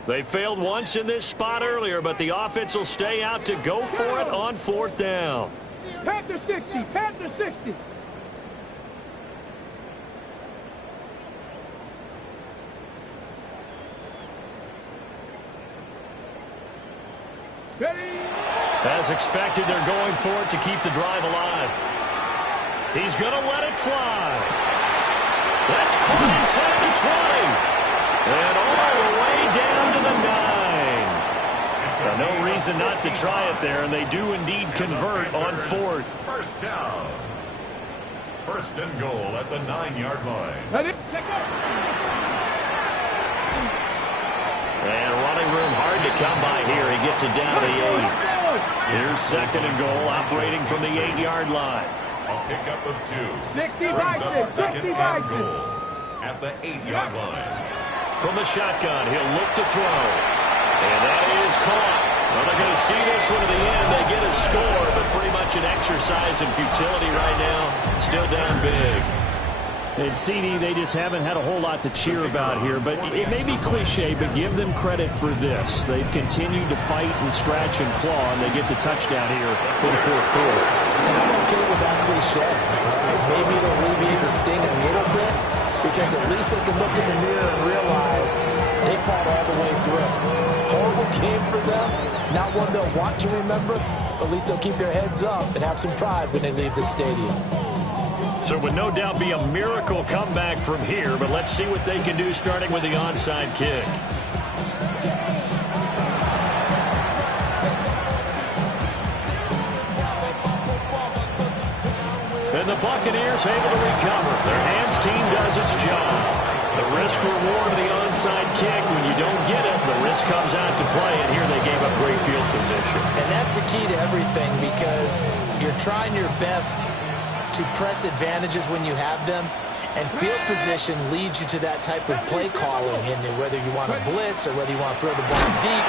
They failed once in this spot earlier, but the offense will stay out to go for it on 4th down. Panther 60, Panther 60. Ready? As expected, they're going for it to keep the drive alive. He's going to let it fly. That's caught inside the 20. And all the way down to the 9. No reason not to try it there, and they do indeed convert on 4th. First down. 1st and goal at the 9-yard line. Ready? And running room hard to come by here. He gets it down to the 8. Here's 2nd and goal, operating from the 8-yard line. A pickup of 2. 60 Brings up 2nd 60 and goal at the 8-yard line. From the shotgun, he'll look to throw. And that is caught. Well, they're going to see this one to the end. They get a score, but pretty much an exercise in futility right now. Still down big. And CD, they just haven't had a whole lot to cheer about here. But it may be cliche, but give them credit for this. They've continued to fight and scratch and claw, and they get the touchdown here in the 4th quarter. And I'm okay with that cliche. Maybe it'll alleviate the sting a little bit, because at least they can look in the mirror and realize they fought all the way through. Horrible game for them. Not one they'll want to remember, but at least they'll keep their heads up and have some pride when they leave the stadium. So it would no doubt be a miracle comeback from here, but let's see what they can do starting with the onside kick. And the Buccaneers able to recover. Their hands team does its job. The risk-reward of the onside kick, when you don't get it, the risk comes out to play, and here they gave up great field position. And that's the key to everything, because you're trying your best to press advantages when you have them, and field position leads you to that type of play calling, and whether you want to blitz or whether you want to throw the ball deep.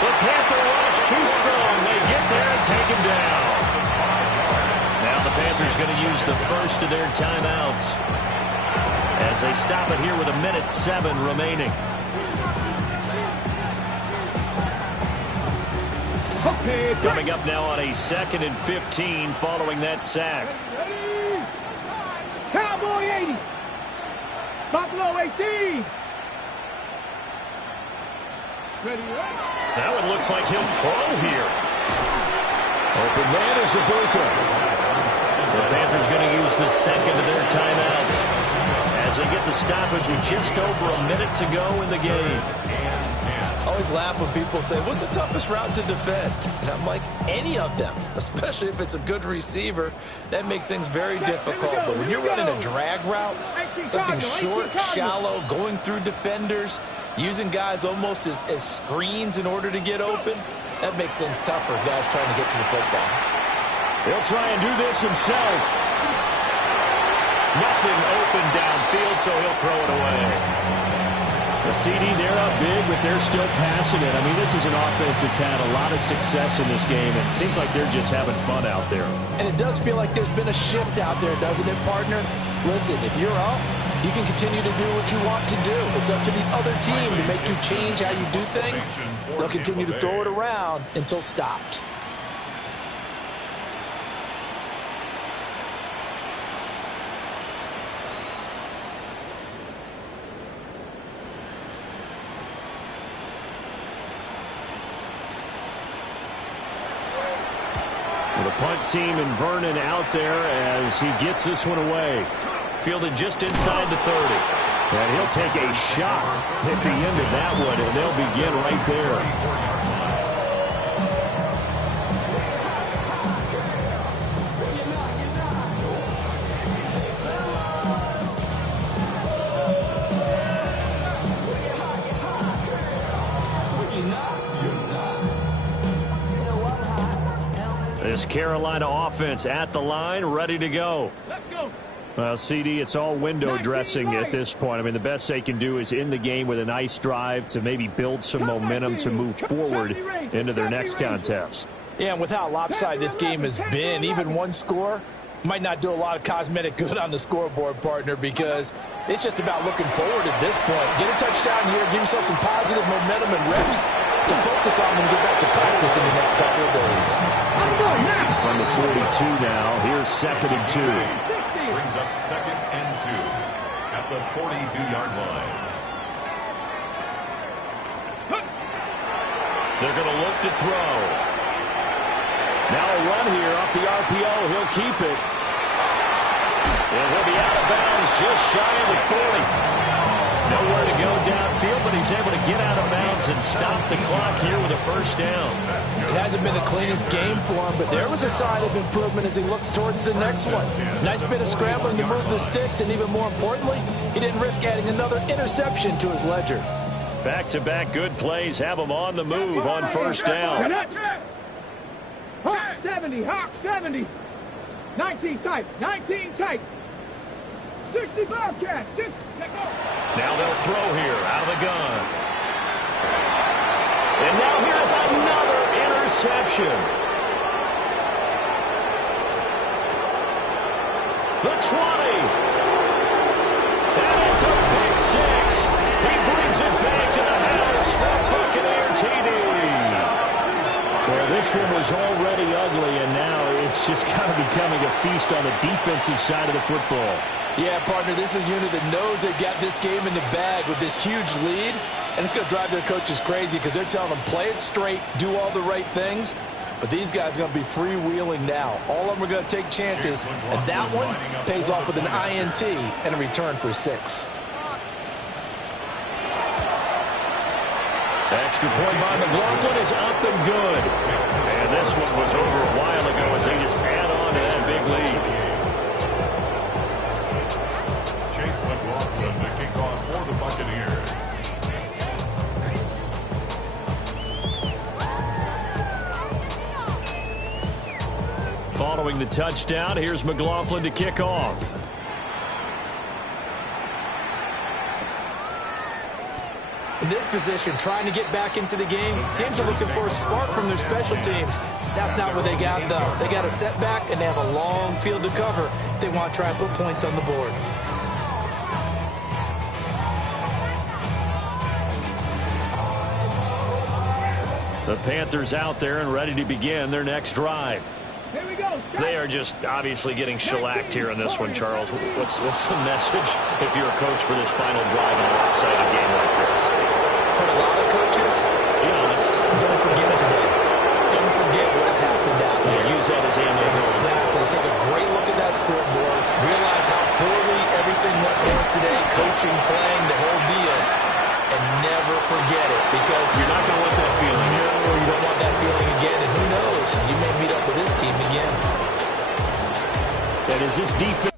The Panther rush too strong. They get there and take him down. Now the Panthers going to use the first of their timeouts as they stop it here with 1:07 remaining. Okay, Coming up now on a 2nd and 15 following that sack. ready? Cowboy 80. Buffalo 18. Ready? Now it looks like he'll throw here. Open man is Ibuka. The Panthers going to use the 2nd of their timeouts as they get the stoppage with just over a minute to go in the game. I always laugh when people say, what's the toughest route to defend? And I'm like, any of them, especially if it's a good receiver. That makes things very difficult. But when you're running a drag route, something short, shallow, going through defenders, using guys almost as screens in order to get open, that makes things tougher, guys trying to get to the football. He'll try and do this himself. Nothing open downfield, so he'll throw it away. The CD, they're up big, but they're still passing it. I mean, this is an offense that's had a lot of success in this game, and it seems like they're just having fun out there. And it does feel like there's been a shift out there, doesn't it, partner? Listen, if you're up, you can continue to do what you want to do. It's up to the other team to make you change how you do things. They'll continue to throw it around until stopped. The punt team and Vernon out there as he gets this one away. Fielded just inside the 30. And he'll take a shot at the end of that one, and they'll begin right there. This Carolina offense at the line, ready to go. Let's go. Well, CD, it's all window dressing at this point. I mean, the best they can do is end the game with a nice drive to maybe build some momentum to move forward into their next contest. Yeah, and with how lopsided this game has been, even one score Might not do a lot of cosmetic good on the scoreboard, partner, because it's just about looking forward at this point. Get a touchdown here, give yourself some positive momentum and reps to focus on and get back to practice in the next couple of days. From the 42 now, here's 2nd and 2. Brings up 2nd and 2 at the 42-yard line. They're going to look to throw. Now a run here off the RPO. He'll keep it. And he'll be out of bounds just shy of the 40. Nowhere to go downfield, but he's able to get out of bounds and stop the clock here with a first down. It hasn't been the cleanest game for him, but there was a sign of improvement as he looks towards the next one. Nice bit of scrambling to move the sticks, and even more importantly, he didn't risk adding another interception to his ledger. Back-to-back good plays have him on the move on first down. Hawk 70, Hawk 70. 19 tight, 19 tight. 60 Bobcat, 6, let go. Now they'll throw here out of the gun. And now here's another interception. The 20. And it's a pick six. He brings it back to the house for Buccaneer TD. Well, this one was already ugly, and now it's just kind of becoming a feast on the defensive side of the football. Yeah, partner, this is a unit that knows they've got this game in the bag with this huge lead, and it's going to drive their coaches crazy because they're telling them play it straight, do all the right things, but these guys are going to be freewheeling now. All of them are going to take chances, and that one pays off with an INT and a return for 6. Extra point by McLaughlin is up and good. And this one was over a while ago as they just add on to that big lead. Chase McLaughlin to kick off for the Buccaneers. Following the touchdown, here's McLaughlin to kick off. In this position, trying to get back into the game, teams are looking for a spark from their special teams. That's not what they got, though. They got a setback, and they have a long field to cover if they want to try and put points on the board. The Panthers out there and ready to begin their next drive. Here we go. They are just obviously getting shellacked here in this one, Charles. What's the message if you're a coach for this final drive in a lopsided game like this? For a lot of coaches, Be honest. don't forget today. Don't forget what has happened out here. Yeah, use that as ammo. Exactly. Take a great look at that scoreboard. Realize how poorly everything went for us today. Coaching, playing, the whole deal. And never forget it, because You're not going to want that feeling. No, you don't want that feeling again. And who knows? You may meet up with this team again. And is this defense